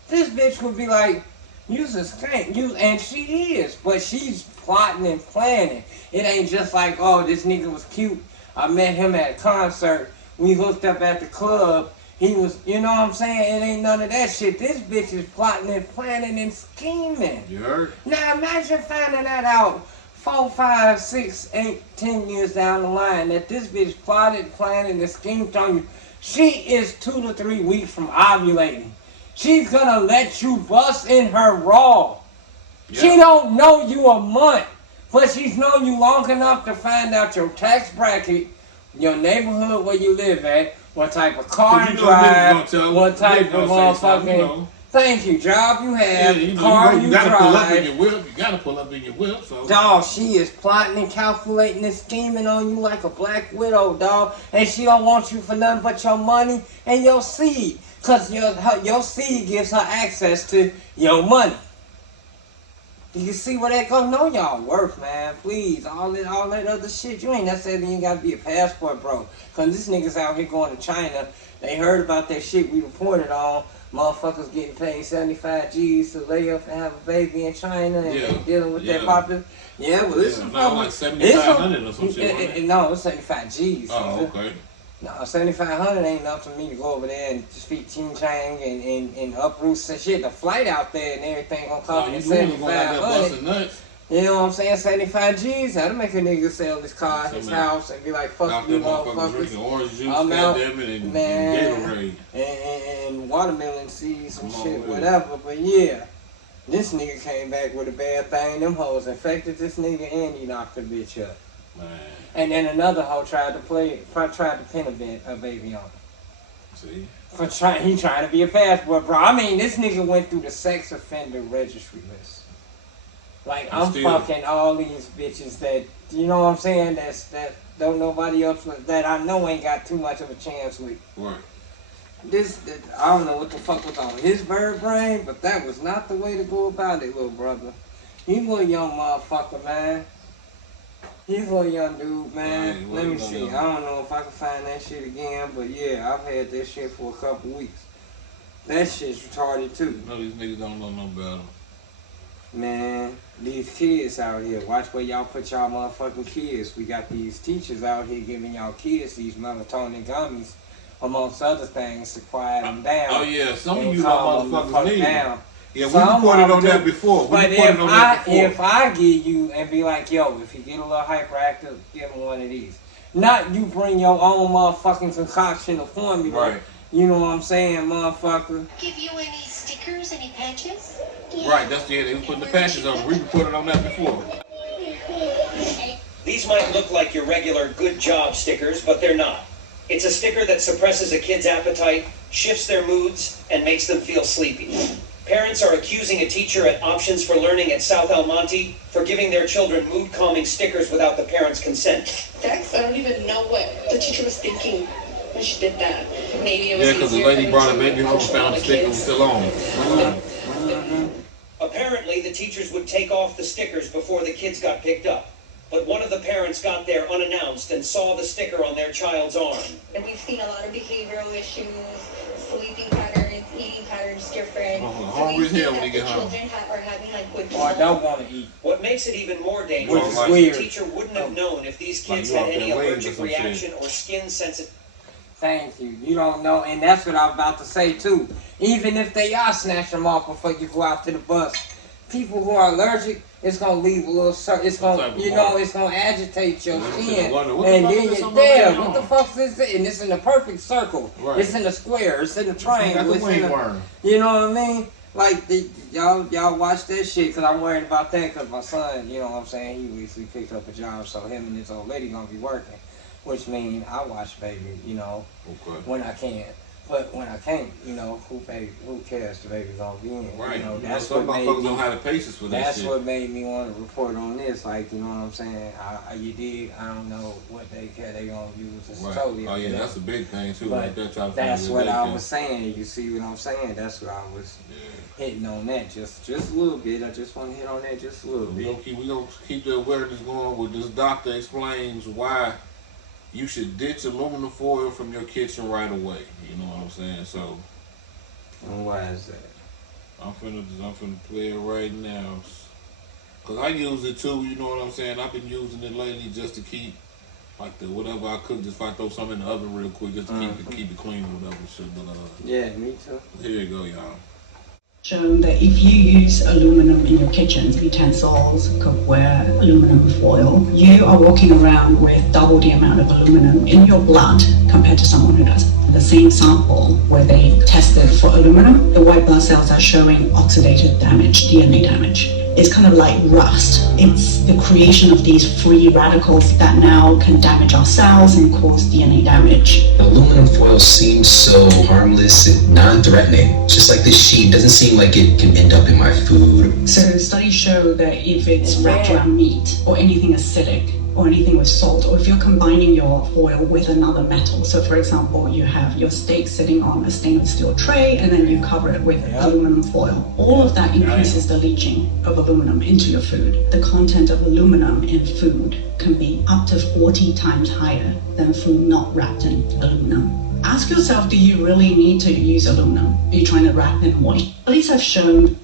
this bitch would be like, you's a skank. And she is. But she's plotting and planning. It ain't just like, oh, this nigga was cute. I met him at a concert. We hooked up at the club. He was, you know what I'm saying? It ain't none of that shit. This bitch is plotting and planning and scheming. You heard? Now imagine finding that out 4, 5, 6, 8, 10 years down the line that this bitch plotted, planning, and schemed on you. She is 2 to 3 weeks from ovulating. She's gonna let you bust in her raw. Yeah. She don't know you a month, but she's known you long enough to find out your tax bracket, your neighborhood where you live at, what type of car you drive, what type of motherfucking, thank you, job you have, car you drive. Pull up in your whip. You gotta pull up in your whip. So. Dog, she is plotting and calculating and scheming on you like a black widow, dog. And she don't want you for nothing but your money and your seed. Because your seed gives her access to your money. You can see where that goes. Know y'all worth, man. Please, all that other shit. You ain't necessarily gotta be a passport, bro. Cause this niggas out here going to China. They heard about that shit we reported on. Motherfuckers getting paid 75 G's to lay up and have a baby in China and dealing with that popular. Yeah, well, this is like 7,500 or some shit. No, it's 75 G's. Oh, okay. No, 7,500 ain't enough for me to go over there and speak Ching Chang and uproot some shit. The flight out there and everything gonna cost me 7,500. You know what I'm saying? 75 G's. That'll make a nigga sell his car, his house, and be like, fuck you, motherfuckers. Orange juice, I'm out, and man, and watermelon seeds, some shit, whatever. But yeah, this nigga came back with a bad thing. Them hoes infected this nigga and he knocked the bitch up. Man. And then another hoe tried to pin a baby on him. See? He trying to be a passport, bro. I mean, this nigga went through the sex offender registry list. Like, I'm fucking all these bitches that, you know what I'm saying, that don't nobody else, that I know ain't got too much of a chance with. Right. I don't know what the fuck was on his bird brain, but that was not the way to go about it, little brother. He's a young motherfucker, man. He's a young dude, man. Let me see. I don't know if I can find that shit again, but yeah, I've had that shit for a couple weeks. That shit's retarded too. No, these niggas don't know no better. Man, these kids out here, watch where y'all put y'all motherfucking kids. We got these teachers out here giving y'all kids these melatonin gummies, amongst other things, to quiet them down. Oh yeah, some of you motherfuckers need them. Yeah, we reported on that before. But if I give you and be like, yo, if you get a little hyperactive, give him one of these. Not you bring your own motherfucking concoction of formula. Right. You know what I'm saying, motherfucker? Give you any stickers, any patches? Right, that's they was putting the patches on. We reported on that before. These might look like your regular good job stickers, but they're not. It's a sticker that suppresses a kid's appetite, shifts their moods, and makes them feel sleepy. Parents are accusing a teacher at Options for Learning at South El Monte for giving their children mood-calming stickers without the parents' consent. Dex, I don't even know what the teacher was thinking when she did that. Maybe it was because the lady brought a baby home and found the sticker was still on. Apparently, the teachers would take off the stickers before the kids got picked up. But one of the parents got there unannounced and saw the sticker on their child's arm. And we've seen a lot of behavioral issues, sleeping patterns, eating patterns scared friend. Hungry as hell when he get home. Children are having like withdrawal. Or I don't want to eat. What makes it even more dangerous is Which is the weird. teacher wouldn't have known if these kids Like had you any out there waiting allergic for some shit. reaction or skin sensitivity. Thank you. You don't know, and that's what I'm about to say too. Even if they are snatch them off before you go out to the bus, people who are allergic, it's gonna leave a little. It's gonna, you know, it's gonna agitate your skin, and then you're there. What the fuck is this? And it's in a perfect circle. Right. It's in a square. It's in a triangle. Like a It's in wingworm. you know what I mean? Like y'all watch that shit, cause I'm worried about that, cause my son, you know what I'm saying, he recently picked up a job, so him and his old lady gonna be working, which means I watch baby, you know, when I can. But when I can't, you know, who cares? The baby gonna be in. Right. You know, That's what motherfuckers don't have the patience for that that's shit. what made me want to report on this. Like, you know what I'm saying? You dig? I don't know what they gonna use. It's Right. totally. Oh yeah, up to that's a them. big thing too. But Right there, trying to that's find what your I daycare. was saying. You see what I'm saying? That's what I was hitting on that just a little bit. I just want to hit on that just a little We bit. gonna keep the awareness going with this doctor explains why you should ditch aluminum foil from your kitchen right away. You know what I'm saying? So And why is that? I'm finna play it right now. Cause I use it too, you know what I'm saying? I've been using it lately just to keep like the whatever I cook, just if I throw something in the oven real quick just to keep it clean or whatever shit. But Yeah, me too. here you go, y'all. Shown that if you use aluminum in your kitchen, utensils, cookware, aluminum foil, you are walking around with double the amount of aluminum in your blood compared to someone who doesn't. The same sample where they tested for aluminum, the white blood cells are showing oxidative damage, DNA damage. It's kind of like rust. It's the creation of these free radicals that now can damage our cells and cause DNA damage. Aluminum foil seems so harmless and non-threatening. Just like this sheet doesn't seem like it can end up in my food. So studies show that if it's wrapped around meat or anything acidic or anything with salt, or if you're combining your foil with another metal, so for example, you have your steak sitting on a stainless steel tray and then you cover it with aluminum foil, all of that increases the leaching of aluminum into your food. The content of aluminum in food can be up to 40 times higher than food not wrapped in aluminum. Ask yourself, do you really need to use aluminum? Are you trying to wrap in what? Studies have shown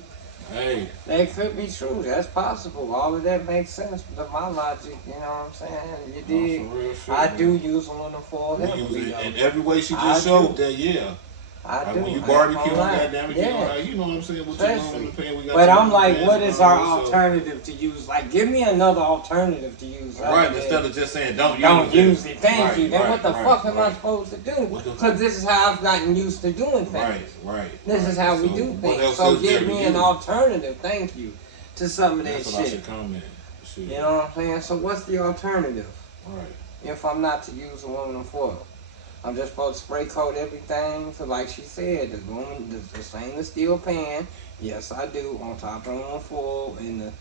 that could be true. That's possible. All of that makes sense to my logic. You know what I'm saying? You did. I do use aluminum foil. We use it in every way she just showed that, yeah. I like do. when you barbecue, goddamn it, yeah. you know what I'm saying? With your aluminum pan, we got but I'm some like, pans what is our so- alternative to use? Like, give me another alternative to use. Right, instead of just saying don't use it. Thank Right, you. Then right, what the right, fuck am I right. supposed to do? Because this is how I've gotten used to doing things. Right. This is how we So do what things. else So is there give to me an use? alternative. Thank you to some of that That's what I shit. should comment. Shit. You know what I'm saying? So what's the alternative? Right. If I'm not to use aluminum foil, I'm just supposed to spray coat everything. So like she said, the stainless steel pan. Yes, I do. On top of aluminum foil and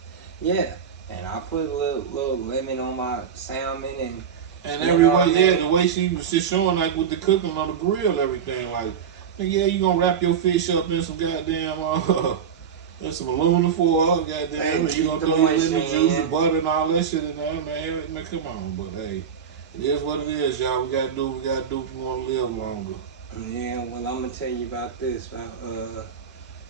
and I put a little lemon on my salmon And every way, the way she was just showing, like with the cooking on the grill, everything, like, you gonna wrap your fish up in some goddamn, in some aluminum foil, goddamn, you gonna throw your lemon juice and butter and all that shit in there, man, come on, but hey, it is what it is, y'all. We gotta do if we wanna live longer. Yeah, well, I'm gonna tell you about this, about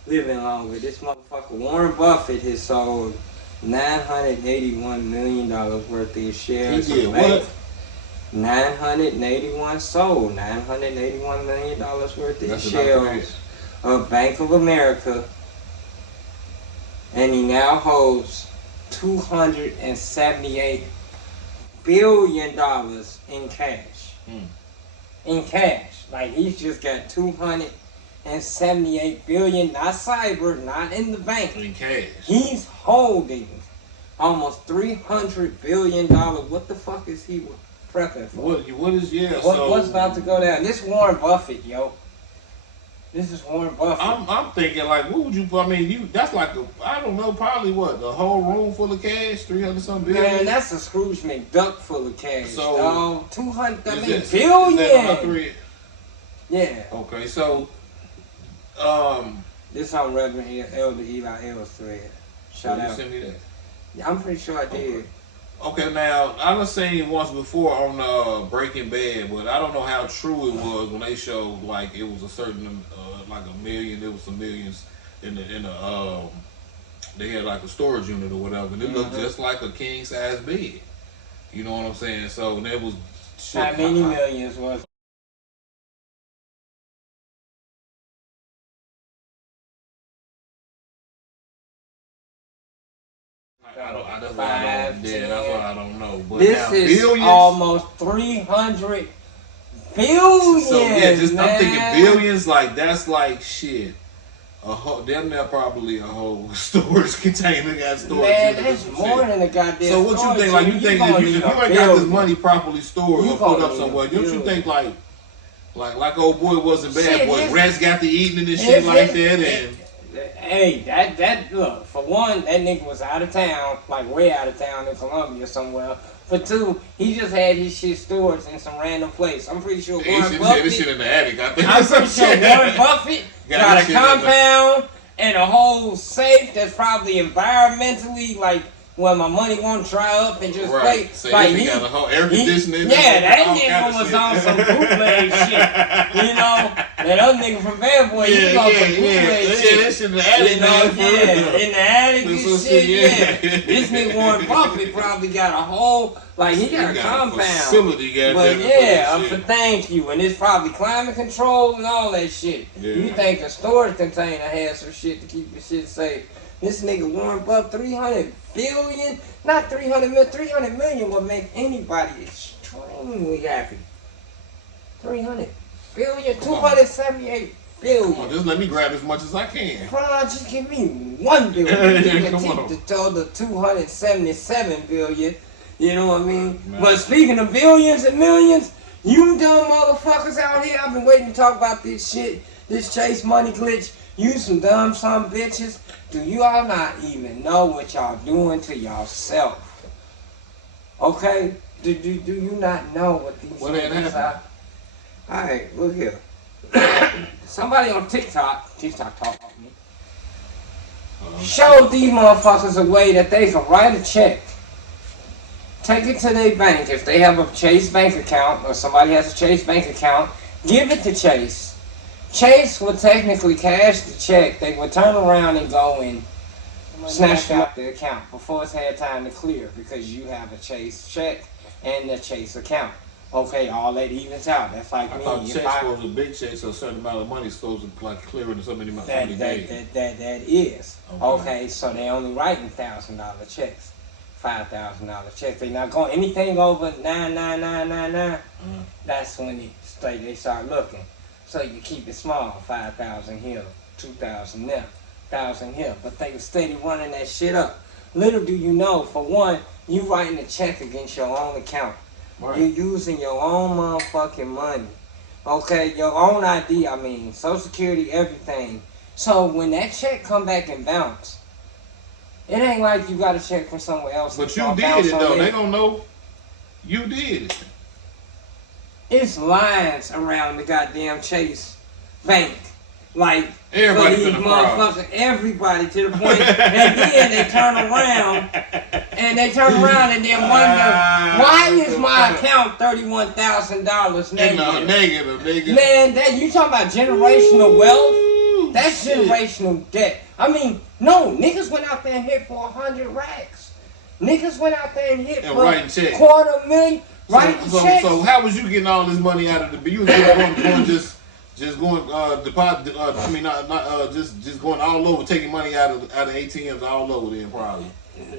living longer. This motherfucker Warren Buffett has sold $981 million worth of his shares. He did what? 981 sold $981 million worth of his That's shares of Bank of America, and he now holds $278 billion in cash. In cash, like he's just got $278 billion, not cyber, not in the bank. In cash. He's holding almost $300 billion. What the fuck is he prepping for? What's about to go down? This Warren Buffett, yo. This is Warren Buffett. I'm thinking like, what would you? I mean, that's like I don't know, probably what, the whole room full of cash, 300-something billion. Man, that's a Scrooge McDuck full of cash. So 200 billion. Is that three? Yeah. Okay, so this on Reverend Elder Eli L's thread. Shout out. You sent me that. Yeah, I'm pretty sure I did. Okay, now I done seen once before on Breaking Bad, but I don't know how true it was when they showed like it was a certain like a million. There was some millions in the they had like a storage unit or whatever, and it looked just like a king size bed. You know what I'm saying? So there was shit. How many millions was? That's why I don't know. But this now, is billions, almost 300 billion. So yeah, just man. I'm thinking billions. Like that's like shit. A whole, damn near probably a whole storage container got storage. Man, that's more than a goddamn. So what you think? Like you think if you ain't got this money properly stored or put up somewhere, don't you think like old boy wasn't bad? Shit, Boy, rats got to eating and shit like that. And hey, that look, for one, that nigga was out of town, like way out of town in Colombia somewhere. For two, he just had his shit stored in some random place. I'm pretty sure Warren Buffett. This shit in the attic. I'm pretty sure Warren Buffett got a compound and a whole safe that's probably environmentally like. Well, my money won't dry up and just play. So like he got a whole air conditioning. Yeah, that nigga was on some bootleg shit. You know, that other nigga from Bad Boy, he was on some bootleg shit. Yeah, that shit in the attic. You know, in the attic and shit. Yeah. This nigga Warren Buffett probably got a whole, like he got a compound. Facility, but yeah, for thank you, and it's probably climate control and all that shit. Yeah. You think a storage container has some shit to keep your shit safe? This nigga Warren Buffett, 300 billion, not 300 million. 300 million would make anybody extremely happy. 300 billion, 278 billion. Come on, just let me grab as much as I can. Bro, just give me 1 billion. You can Come take on. the total 277 billion. You know what I mean? Man. But speaking of billions and millions, you dumb motherfuckers out here, I've been waiting to talk about this shit, this Chase money glitch. You some dumb some bitches. Do you all not even know what y'all doing to yourself? Okay? Do you not know what these niggas are? Alright, look here. Somebody on TikTok talk about me, showed these motherfuckers a way that they can write a check, take it to their bank. If they have a Chase bank account or somebody has a Chase bank account, give it to Chase. Chase would technically cash the check. They would turn around and go and snatch out the account before it's had time to clear because you have a Chase check and a Chase account. Okay, all that evens out. That's like I me. thought Chase was a big Chase, so a certain amount of money is supposed to like clear in so many days. That is. Okay, so they only writing $1,000 checks, $5,000 checks. They not going anything over 99999. That's when they start looking. So you keep it small, 5,000 here, 2,000 there, 1,000 here. But they were steady running that shit up. Little do you know, for one, you writing a check against your own account. Right. You're using your own motherfucking money. Okay, your own ID, I mean, Social Security, everything. So when that check come back and bounce, it ain't like you got a check from somewhere else. But you did it though. They don't know you did it. It's lines around the goddamn Chase bank. Like, everybody for these motherfuckers, everybody to the point, and then they turn around and then wonder, why is my account $31,000 negative? Negative. Man, you talking about generational wealth? That's generational debt. I mean, no, niggas went out there and hit for 100 racks. Niggas went out there and hit for $250,000. So how was you getting all this money out of the? You was going just going deposit. I mean, just going all over, taking money out of ATMs all over. Then probably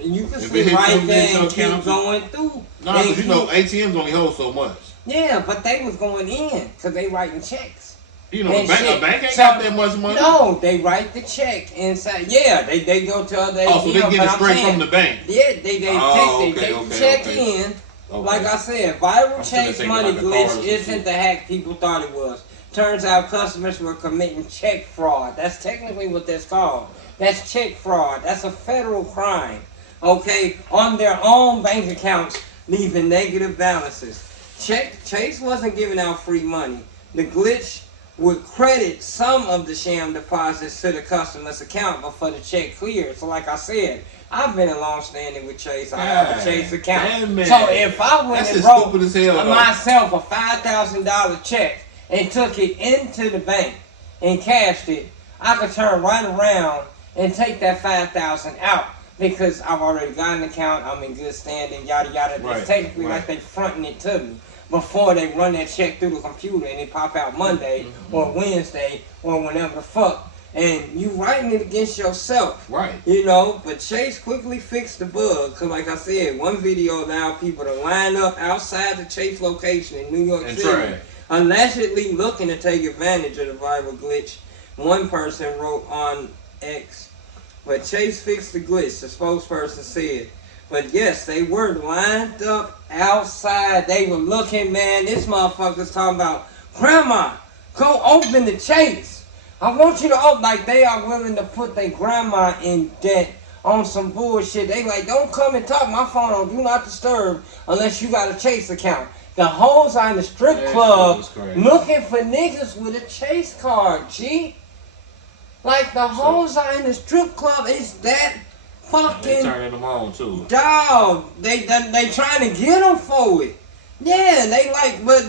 you can see right there and keep going through. No, because you know ATMs only hold so much. Yeah, but they was going in because they writing checks. You know, a bank ain't got that much money. No, they write the check inside. Yeah, they go to other ATM. Oh, so they get it straight from the bank. Yeah, they take the check in. Okay. Like I said, viral Chase money glitch isn't the hack people thought it was. Turns out customers were committing check fraud. That's technically what that's called. That's check fraud. That's a federal crime. Okay, on their own bank accounts, leaving negative balances. Chase wasn't giving out free money. The glitch would credit some of the sham deposits to the customer's account before the check cleared. So like I said, I've been a long standing with Chase. I have a Chase account. Damn, so if I went that's and wrote stupid as hell, myself a $5,000 check and took it into the bank and cashed it, I could turn right around and take that $5,000 out because I've already got an account. I'm in good standing. Yada yada. Right, It's technically like they fronting it to me before they run that check through the computer and it pop out Monday or Wednesday or whenever the fuck. And you writing it against yourself. Right. You know, but Chase quickly fixed the bug. Because like I said, one video allowed people to line up outside the Chase location in New York City, allegedly looking to take advantage of the viral glitch. One person wrote on X, but Chase fixed the glitch, the spokesperson said. But yes, they were lined up outside. They were looking, man. This motherfucker's talking about, Grandma, go open the Chase. I want you to open, like they are willing to put their grandma in debt on some bullshit. They like, don't come and talk my phone on Do Not Disturb unless you got a Chase account. The hoes are in the strip club looking for niggas with a Chase card, G. Like the hoes are in the strip club, it's that fucking... They turning them on too. Dog, they trying to get them for it. Yeah, they like, but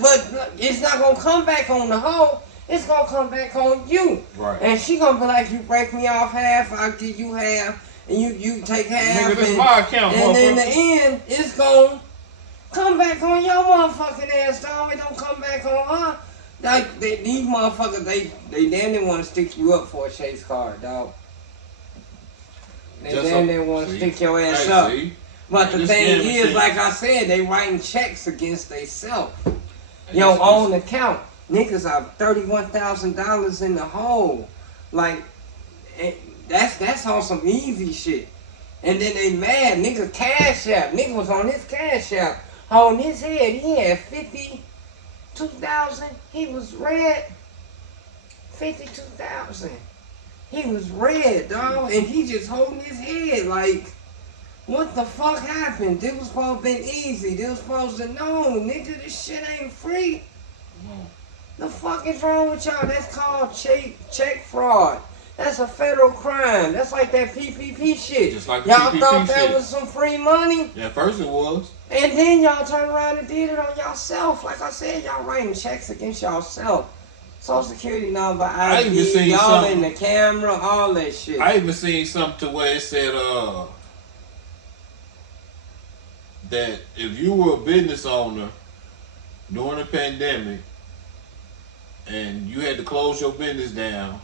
it's not gonna come back on the hoe. It's gonna come back on you. Right. And she gonna be like, you break me off half, I'll give you half, and you take half. Nigga, this my account, and in the end, it's gonna come back on your motherfucking ass, dog. It don't come back on her. Like, these motherfuckers, they damn near want to stick you up for a Chase card, dog. They damn near want to stick your ass up. But the thing is, like I said, they writing checks against themselves. Your own account. Niggas are $31,000 in the hole. Like, that's on some easy shit. And then they mad. Nigga cash out. Nigga was on his cash out. On his head, he had 52,000. He was red. 52,000. He was red, dog. And he just holding his head like, what the fuck happened? This was supposed to be easy. This was supposed to know, nigga, this shit ain't free. The fuck is wrong with y'all? That's called check fraud. That's a federal crime. That's like that PPP shit. Just like the y'all PPP thought that shit was some free money? Yeah, first it was. And then y'all turned around and did it on yourself. Like I said, y'all writing checks against yourself. Social Security number, ID, y'all in the camera, all that shit. I even seen something to where it said that if you were a business owner during the pandemic and you had to close your business down,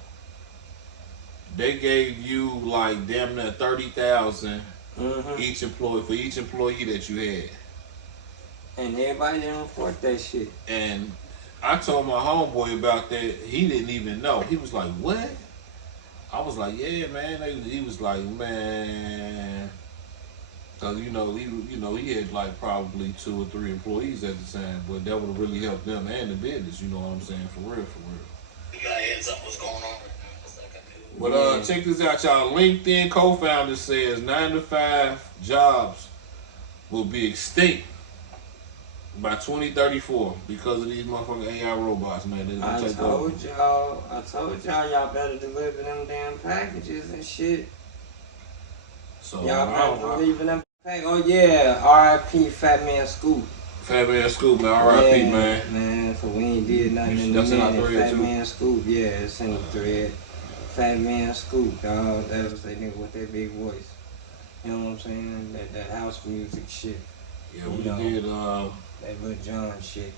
they gave you like damn near $30,000 each employee for each employee that you had. And everybody didn't report that shit. And I told my homeboy about that. He didn't even know. He was like, "What?" I was like, "Yeah, man." He was like, "Man," because he had like probably 2 or 3 employees at the time, but that would have really helped them and the business. You know what I'm saying? For real. You got heads up what's going on right now. But check this out, y'all. LinkedIn co-founder says 9-to-5 jobs will be extinct by 2034 because of these motherfucking AI robots, man. I told y'all, y'all better deliver them damn packages and shit. So y'all better deliver them packages. Oh yeah, R.I.P. Fat Man Scoop. Fat Man Scoop, man. R.I.P. Yeah, man. So we ain't did nothing in the minute. Fat Man Scoop, yeah, it's in the thread. Fat Man Scoop, dog. That was that nigga with that big voice. You know what I'm saying? That house music shit. Yeah, we did. That Lil Jon shit.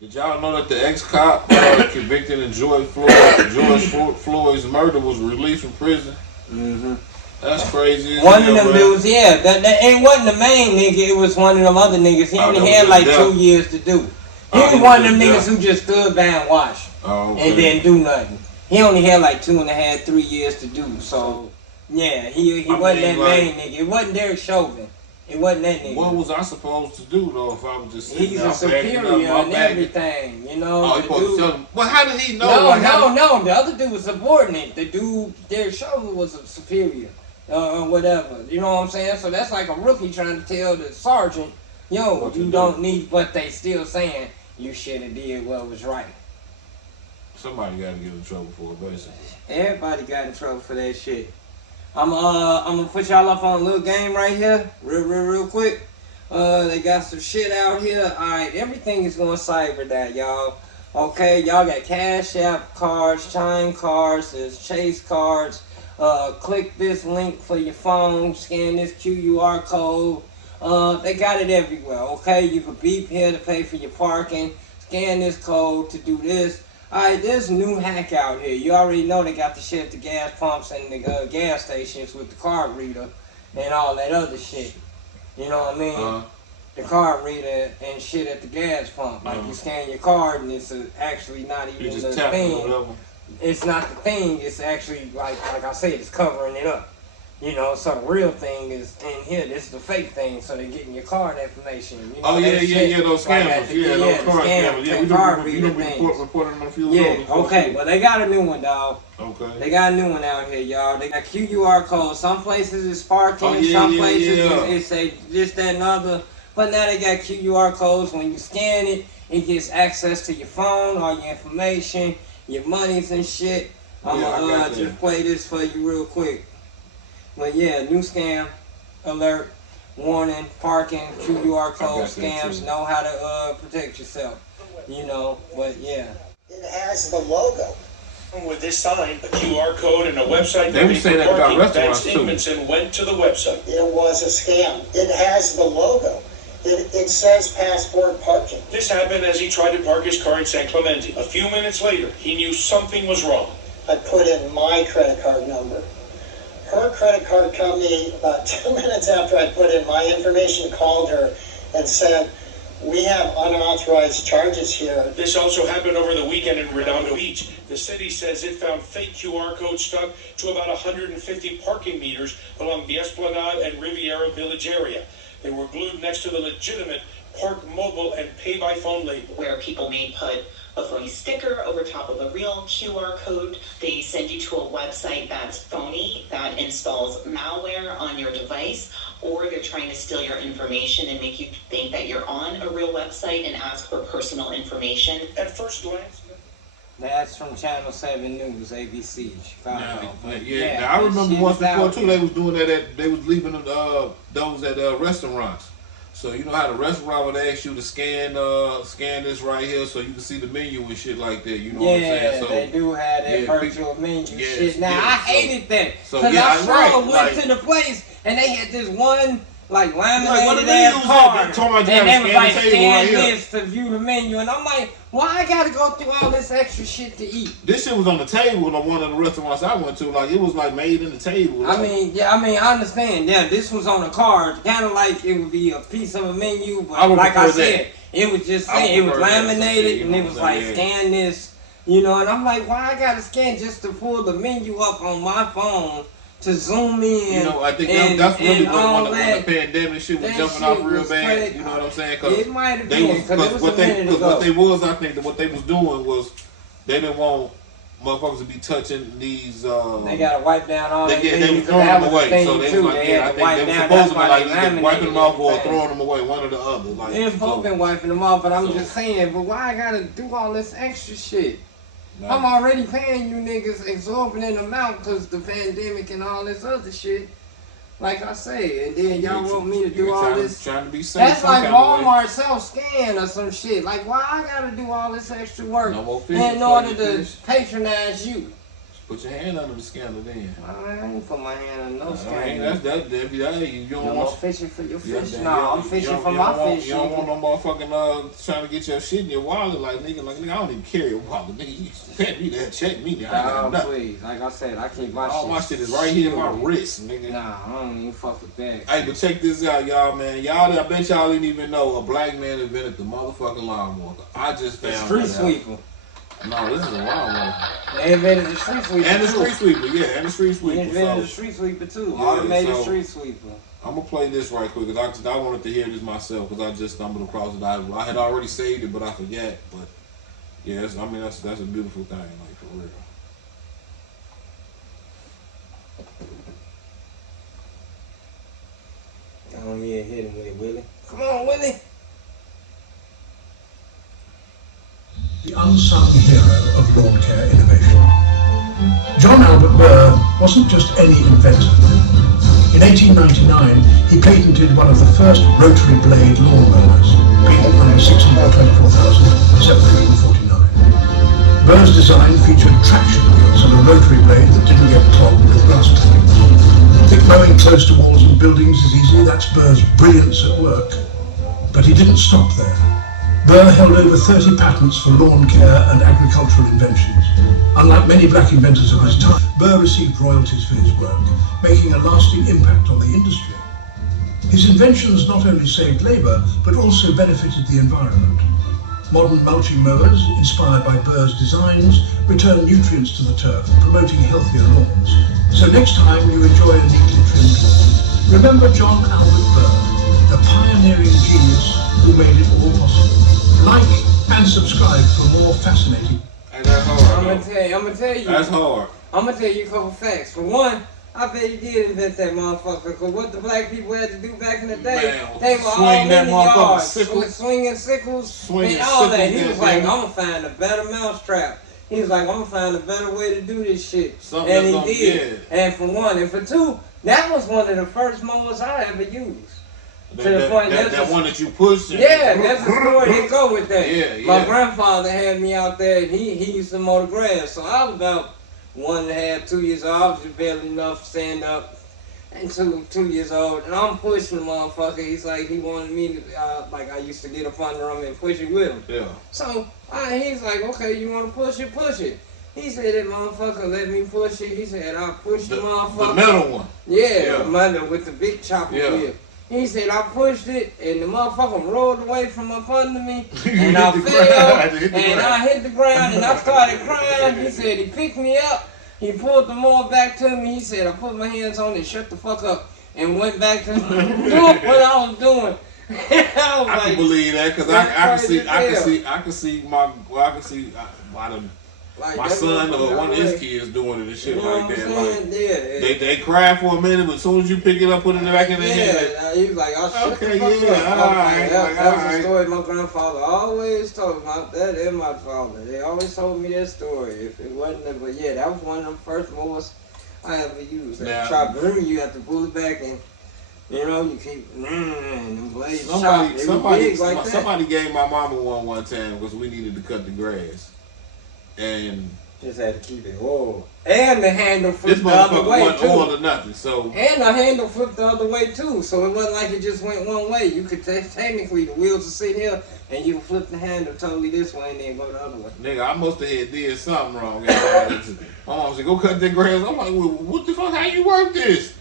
Did y'all know that the ex-cop convicted in George Floyd's murder was released from prison? Mm-hmm. That's crazy. One of them dudes, yeah. That it wasn't the main nigga. It was one of them other niggas. He only had like 2 years to do. He was one of them niggas who just stood by and watched and didn't do nothing. He only had like 2.5, 3 years to do. So yeah, he wasn't that main nigga. It wasn't Derek Chauvin. It wasn't that nigga. What was I supposed to do though if I was just sitting He's a superior and everything, you know. Oh, he supposed to tell him. Well, how did he know? No. The other dude was subordinate. The dude, Derek Chauvin, was a superior, whatever. You know what I'm saying? So that's like a rookie trying to tell the sergeant, yo, you don't need, but they still saying you should have did what was right. Somebody got to get in trouble for it, basically. Everybody got in trouble for that shit. I'm gonna put y'all up on a little game right here, real quick. They got some shit out here. Alright, everything is going cyber that, y'all. Okay, y'all got Cash App cards, Chime cards, there's Chase cards. Click this link for your phone, scan this QR code. They got it everywhere, okay? You can beep here to pay for your parking, scan this code to do this. Alright, there's a new hack out here. You already know they got the shit at the gas pumps and the gas stations with the card reader and all that other shit. You know what I mean? The card reader and shit at the gas pump. Like you scan your card and it's actually not even the thing. It's not the thing. It's actually like I said, it's covering it up. You know, so the real thing is in here. This is the fake thing. So they're getting your card information. You know, those scammers. Those card scammers. Yeah, we reported them a few ago. Okay. Well, they got a new one, dog. Okay. They got a new one out here, y'all. They got QR codes. Some places it's sparkling. Some places it's a this, that, and other. But now they got QR codes. When you scan it, it gets access to your phone, all your information, your monies and shit. I'm gonna just play this for you real quick. But yeah, new scam alert, warning, parking, QR code scams. Know how to protect yourself. You know, but yeah. It has the logo. With this sign, a QR code, and a website. They would say that about restaurants too. Stevenson went to the website. It was a scam. It has the logo. It says passport parking. This happened as he tried to park his car in San Clemente. A few minutes later, he knew something was wrong. I put in my credit card number. Her credit card company, about 2 minutes after I put in my information, called her and said, "We have unauthorized charges here." This also happened over the weekend in Redondo Beach. The city says it found fake QR codes stuck to about 150 parking meters along the Esplanade and Riviera Village area. They were glued next to the legitimate Park Mobile and Pay by Phone label. Where people may put a phony sticker over top of a real QR code. They send you to a website that's phony, that installs malware on your device, or they're trying to steal your information and make you think that you're on a real website and ask for personal information. At first glance, that's from Channel 7 News, ABC, Chicago. Now, I remember once before too, they was doing that. They was leaving those at restaurants. So you know how the restaurant would ask you to scan this right here, so you can see the menu and shit like that. You know what I'm saying? So they do have that virtual menu shit. Now I hated that because I went to the place and they had this one laminated ass card, and they was like, scan this to view the menu, and I'm like, why I gotta go through all this extra shit to eat? This shit was on the table on one of the restaurants I went to. Like, it was like made in the table. I mean, I understand. Yeah, this was on a card, kind of like it would be a piece of a menu, but like I said, it was just saying, it was laminated, and it was like, scan this, you know, and I'm like, why I gotta scan just to pull the menu up on my phone? To zoom in, you know, I think that's really when the pandemic shit was jumping off real bad. You know what I'm saying? Cause it might have been because what they was, I think that what they was doing was they didn't want motherfuckers to be touching these. They gotta wipe down all that. They was throwing them away. So they was like, I think they were supposed to be like either wiping them off or throwing them away, one or the other. Like, they're supposed to be wiping them off, but I'm just saying, but why I gotta do all this extra shit? No. I'm already paying you niggas exorbitant amount because the pandemic and all this other shit. Like I say, and then y'all want me to do all this. Trying to be safe. That's like Walmart self-scan or some shit. Like, why I gotta do all this extra work in order to patronize you? Put your hand under the scanner then. I ain't put my hand under no scanner. You don't want no fishing for your fish. No, I'm fishing for my fish. You don't want no motherfucking trying to get your shit in your wallet like nigga, I don't even carry a wallet. Nigga, you pay me that, check me now. Oh, please. Like I said, I keep my shit. All my shit is right here in my wrist, nigga. Nah, I don't even fuck with that. Hey, but check this out, y'all, man. I bet y'all didn't even know a black man invented the motherfucking lawnmower. I just found street sweeper. No, this is a lawnmower. They invented the street sweeper. And the street sweeper, and the street sweeper. They invented the street sweeper too. Automated street sweeper. I'm gonna play this right quick because I wanted to hear this myself because I just stumbled across it. I had already saved it, but I forgot. But yeah, that's a beautiful thing, like for real. Oh yeah, hit him with it, Willie. Come on, Willie. The unsung hero of lawn care innovation. John Albert Burr wasn't just any inventor. In 1899, he patented one of the first rotary blade lawnmowers, patent number 624,749. Burr's design featured traction wheels and a rotary blade that didn't get clogged with grass clippings. Think mowing close to walls and buildings is easy, that's Burr's brilliance at work. But he didn't stop there. Burr held over 30 patents for lawn care and agricultural inventions. Unlike many black inventors of his time, Burr received royalties for his work, making a lasting impact on the industry. His inventions not only saved labour, but also benefited the environment. Modern mulching mowers, inspired by Burr's designs, return nutrients to the turf, promoting healthier lawns. So next time you enjoy a neatly trimmed lawn, remember John Albert Burr, the pioneering genius who made it all possible. Like and subscribe for more fascinating. And that's hard. I'm gonna tell you. That's hard. I'm gonna tell you a couple facts. For one, I bet he did invent that motherfucker. Cause what the black people had to do back in the day, they were all in the yard, swinging sickles, and all that. He was like, I'm gonna find a better mousetrap. He was like, I'm gonna find a better way to do this shit. And he did. And for one, and for two, that was one of the first mowers I ever used. That one that you pushed. Yeah, that's the story that go with that. Yeah. My grandfather had me out there, and he used to mow the grass. So I was about 1.5, 2 years old. I was just barely enough to stand up. And 2 years old, and I'm pushing the motherfucker. He's like, he wanted me to, like I used to get up under him and push it with him. Yeah. So he's like, okay, you want to push it, push it. He said that motherfucker let me push it. He said I pushed the motherfucker. The metal one. Yeah, the metal with the big chopper wheel. He said I pushed it and the motherfucker rolled away from up under me and I fell and I hit the ground and I started crying. He said he picked me up, he pulled the mower back to me. He said I put my hands on it, shut the fuck up, and went back to doing what I was doing. I can believe that because I can see my son or one of his kids doing it and shit like that. Like, they cry for a minute, but as soon as you pick it up, put it back in their hand. Yeah, he was like, I'll shut the fuck up. That was a story my grandfather always told me. That and my father. They always told me that story. If it wasn't, but yeah, that was one of the first mowers I ever used. You have to pull it back and, you know, you keep them blades sharp. Somebody gave my mama one time because we needed to cut the grass. And just had to keep it oil. And the handle flipped the other way too. Oil or nothing, so. And the handle flipped the other way too. So it wasn't like it just went one way. You could technically the wheels are sitting here and you can flip the handle totally this way and then go the other way. Nigga, I must have did something wrong. My mom said, go cut the grass. I'm like, well, what the fuck? How you work this?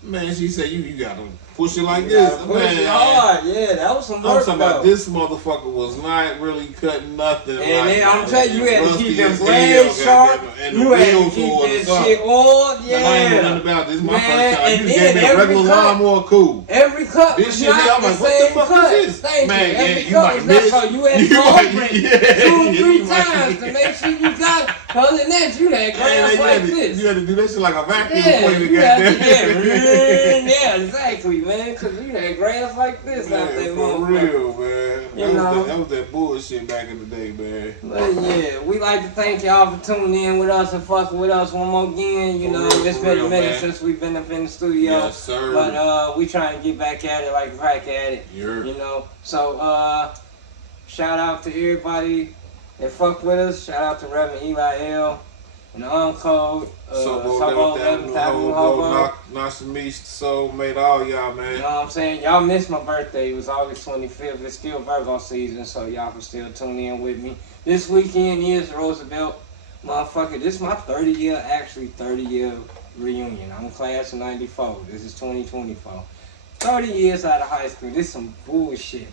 Man, she said, you gotta push it like this. Push it hard, yeah, that was some work. I'm talking about this motherfucker was not really cutting nothing. And then I'm telling you, you had to keep them blades sharp. You had to keep that shit on, yeah. I ain't know nothing about this. My first time. You gave me a regular lawnmower, cool. Every cut this was shit, not I'm like, what the fuck is this? Thank man, you. Every you cut might was miss. not so you had to open it 2-3 times to make sure you got it. Other than that, you had grass like this. You had to do that shit like a vacuum before you got there. Yeah, exactly, man. Because you had grass like this out there, for real, man. That was that bullshit back in the day, man. But yeah, we like to thank y'all for tuning in with us and fucking with us one more again. You know, it's been a minute since we've been up in the studio. Yes, sir. But we trying to get back at it like crack at it. Yeah. You know, so shout out to everybody that fuck with us. Shout out to Reverend Eli L. And the Uncode. Nice to meet you, soulmate, all y'all, man. You know what I'm saying? Y'all missed my birthday. It was August 25th. It's still Virgo season, so y'all can still tune in with me. This weekend is Roosevelt. Motherfucker, this is my 30-year reunion. I'm class of 94. This is 2024. 30 years out of high school. This is some bullshit.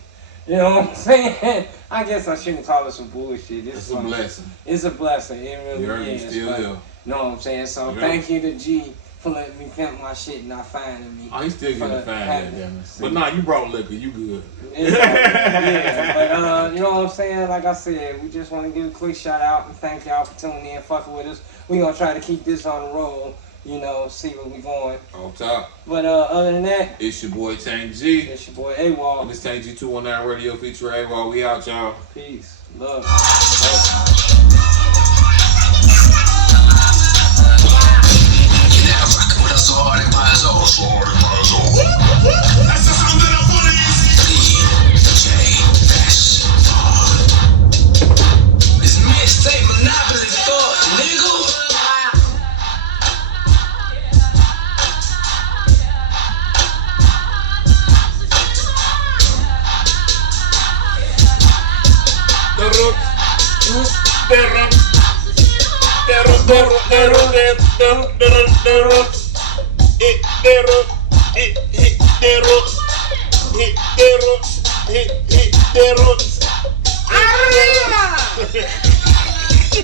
You know what I'm saying? I guess I shouldn't call it some bullshit. It's a blessing. It's a blessing. It really is. Still but, know what I'm saying? So thank you to G for letting me pimp my shit and not finding me. Oh, he's still getting fine. But nah, you brought liquor. You good. Yeah, but you know what I'm saying? Like I said, we just want to give a quick shout out and thank y'all for tuning in, fucking with us. We gonna try to keep this on the roll. You know, see where we going. On top. But other than that, it's your boy Tank G. It's your boy AWOL. And it's Tank G 219 Radio feature AWOL. We out, y'all. Peace. Love. so hard and fire so. That's the sound that I wanna DJ This mixtape monopoly fuck, nigga. Arriba!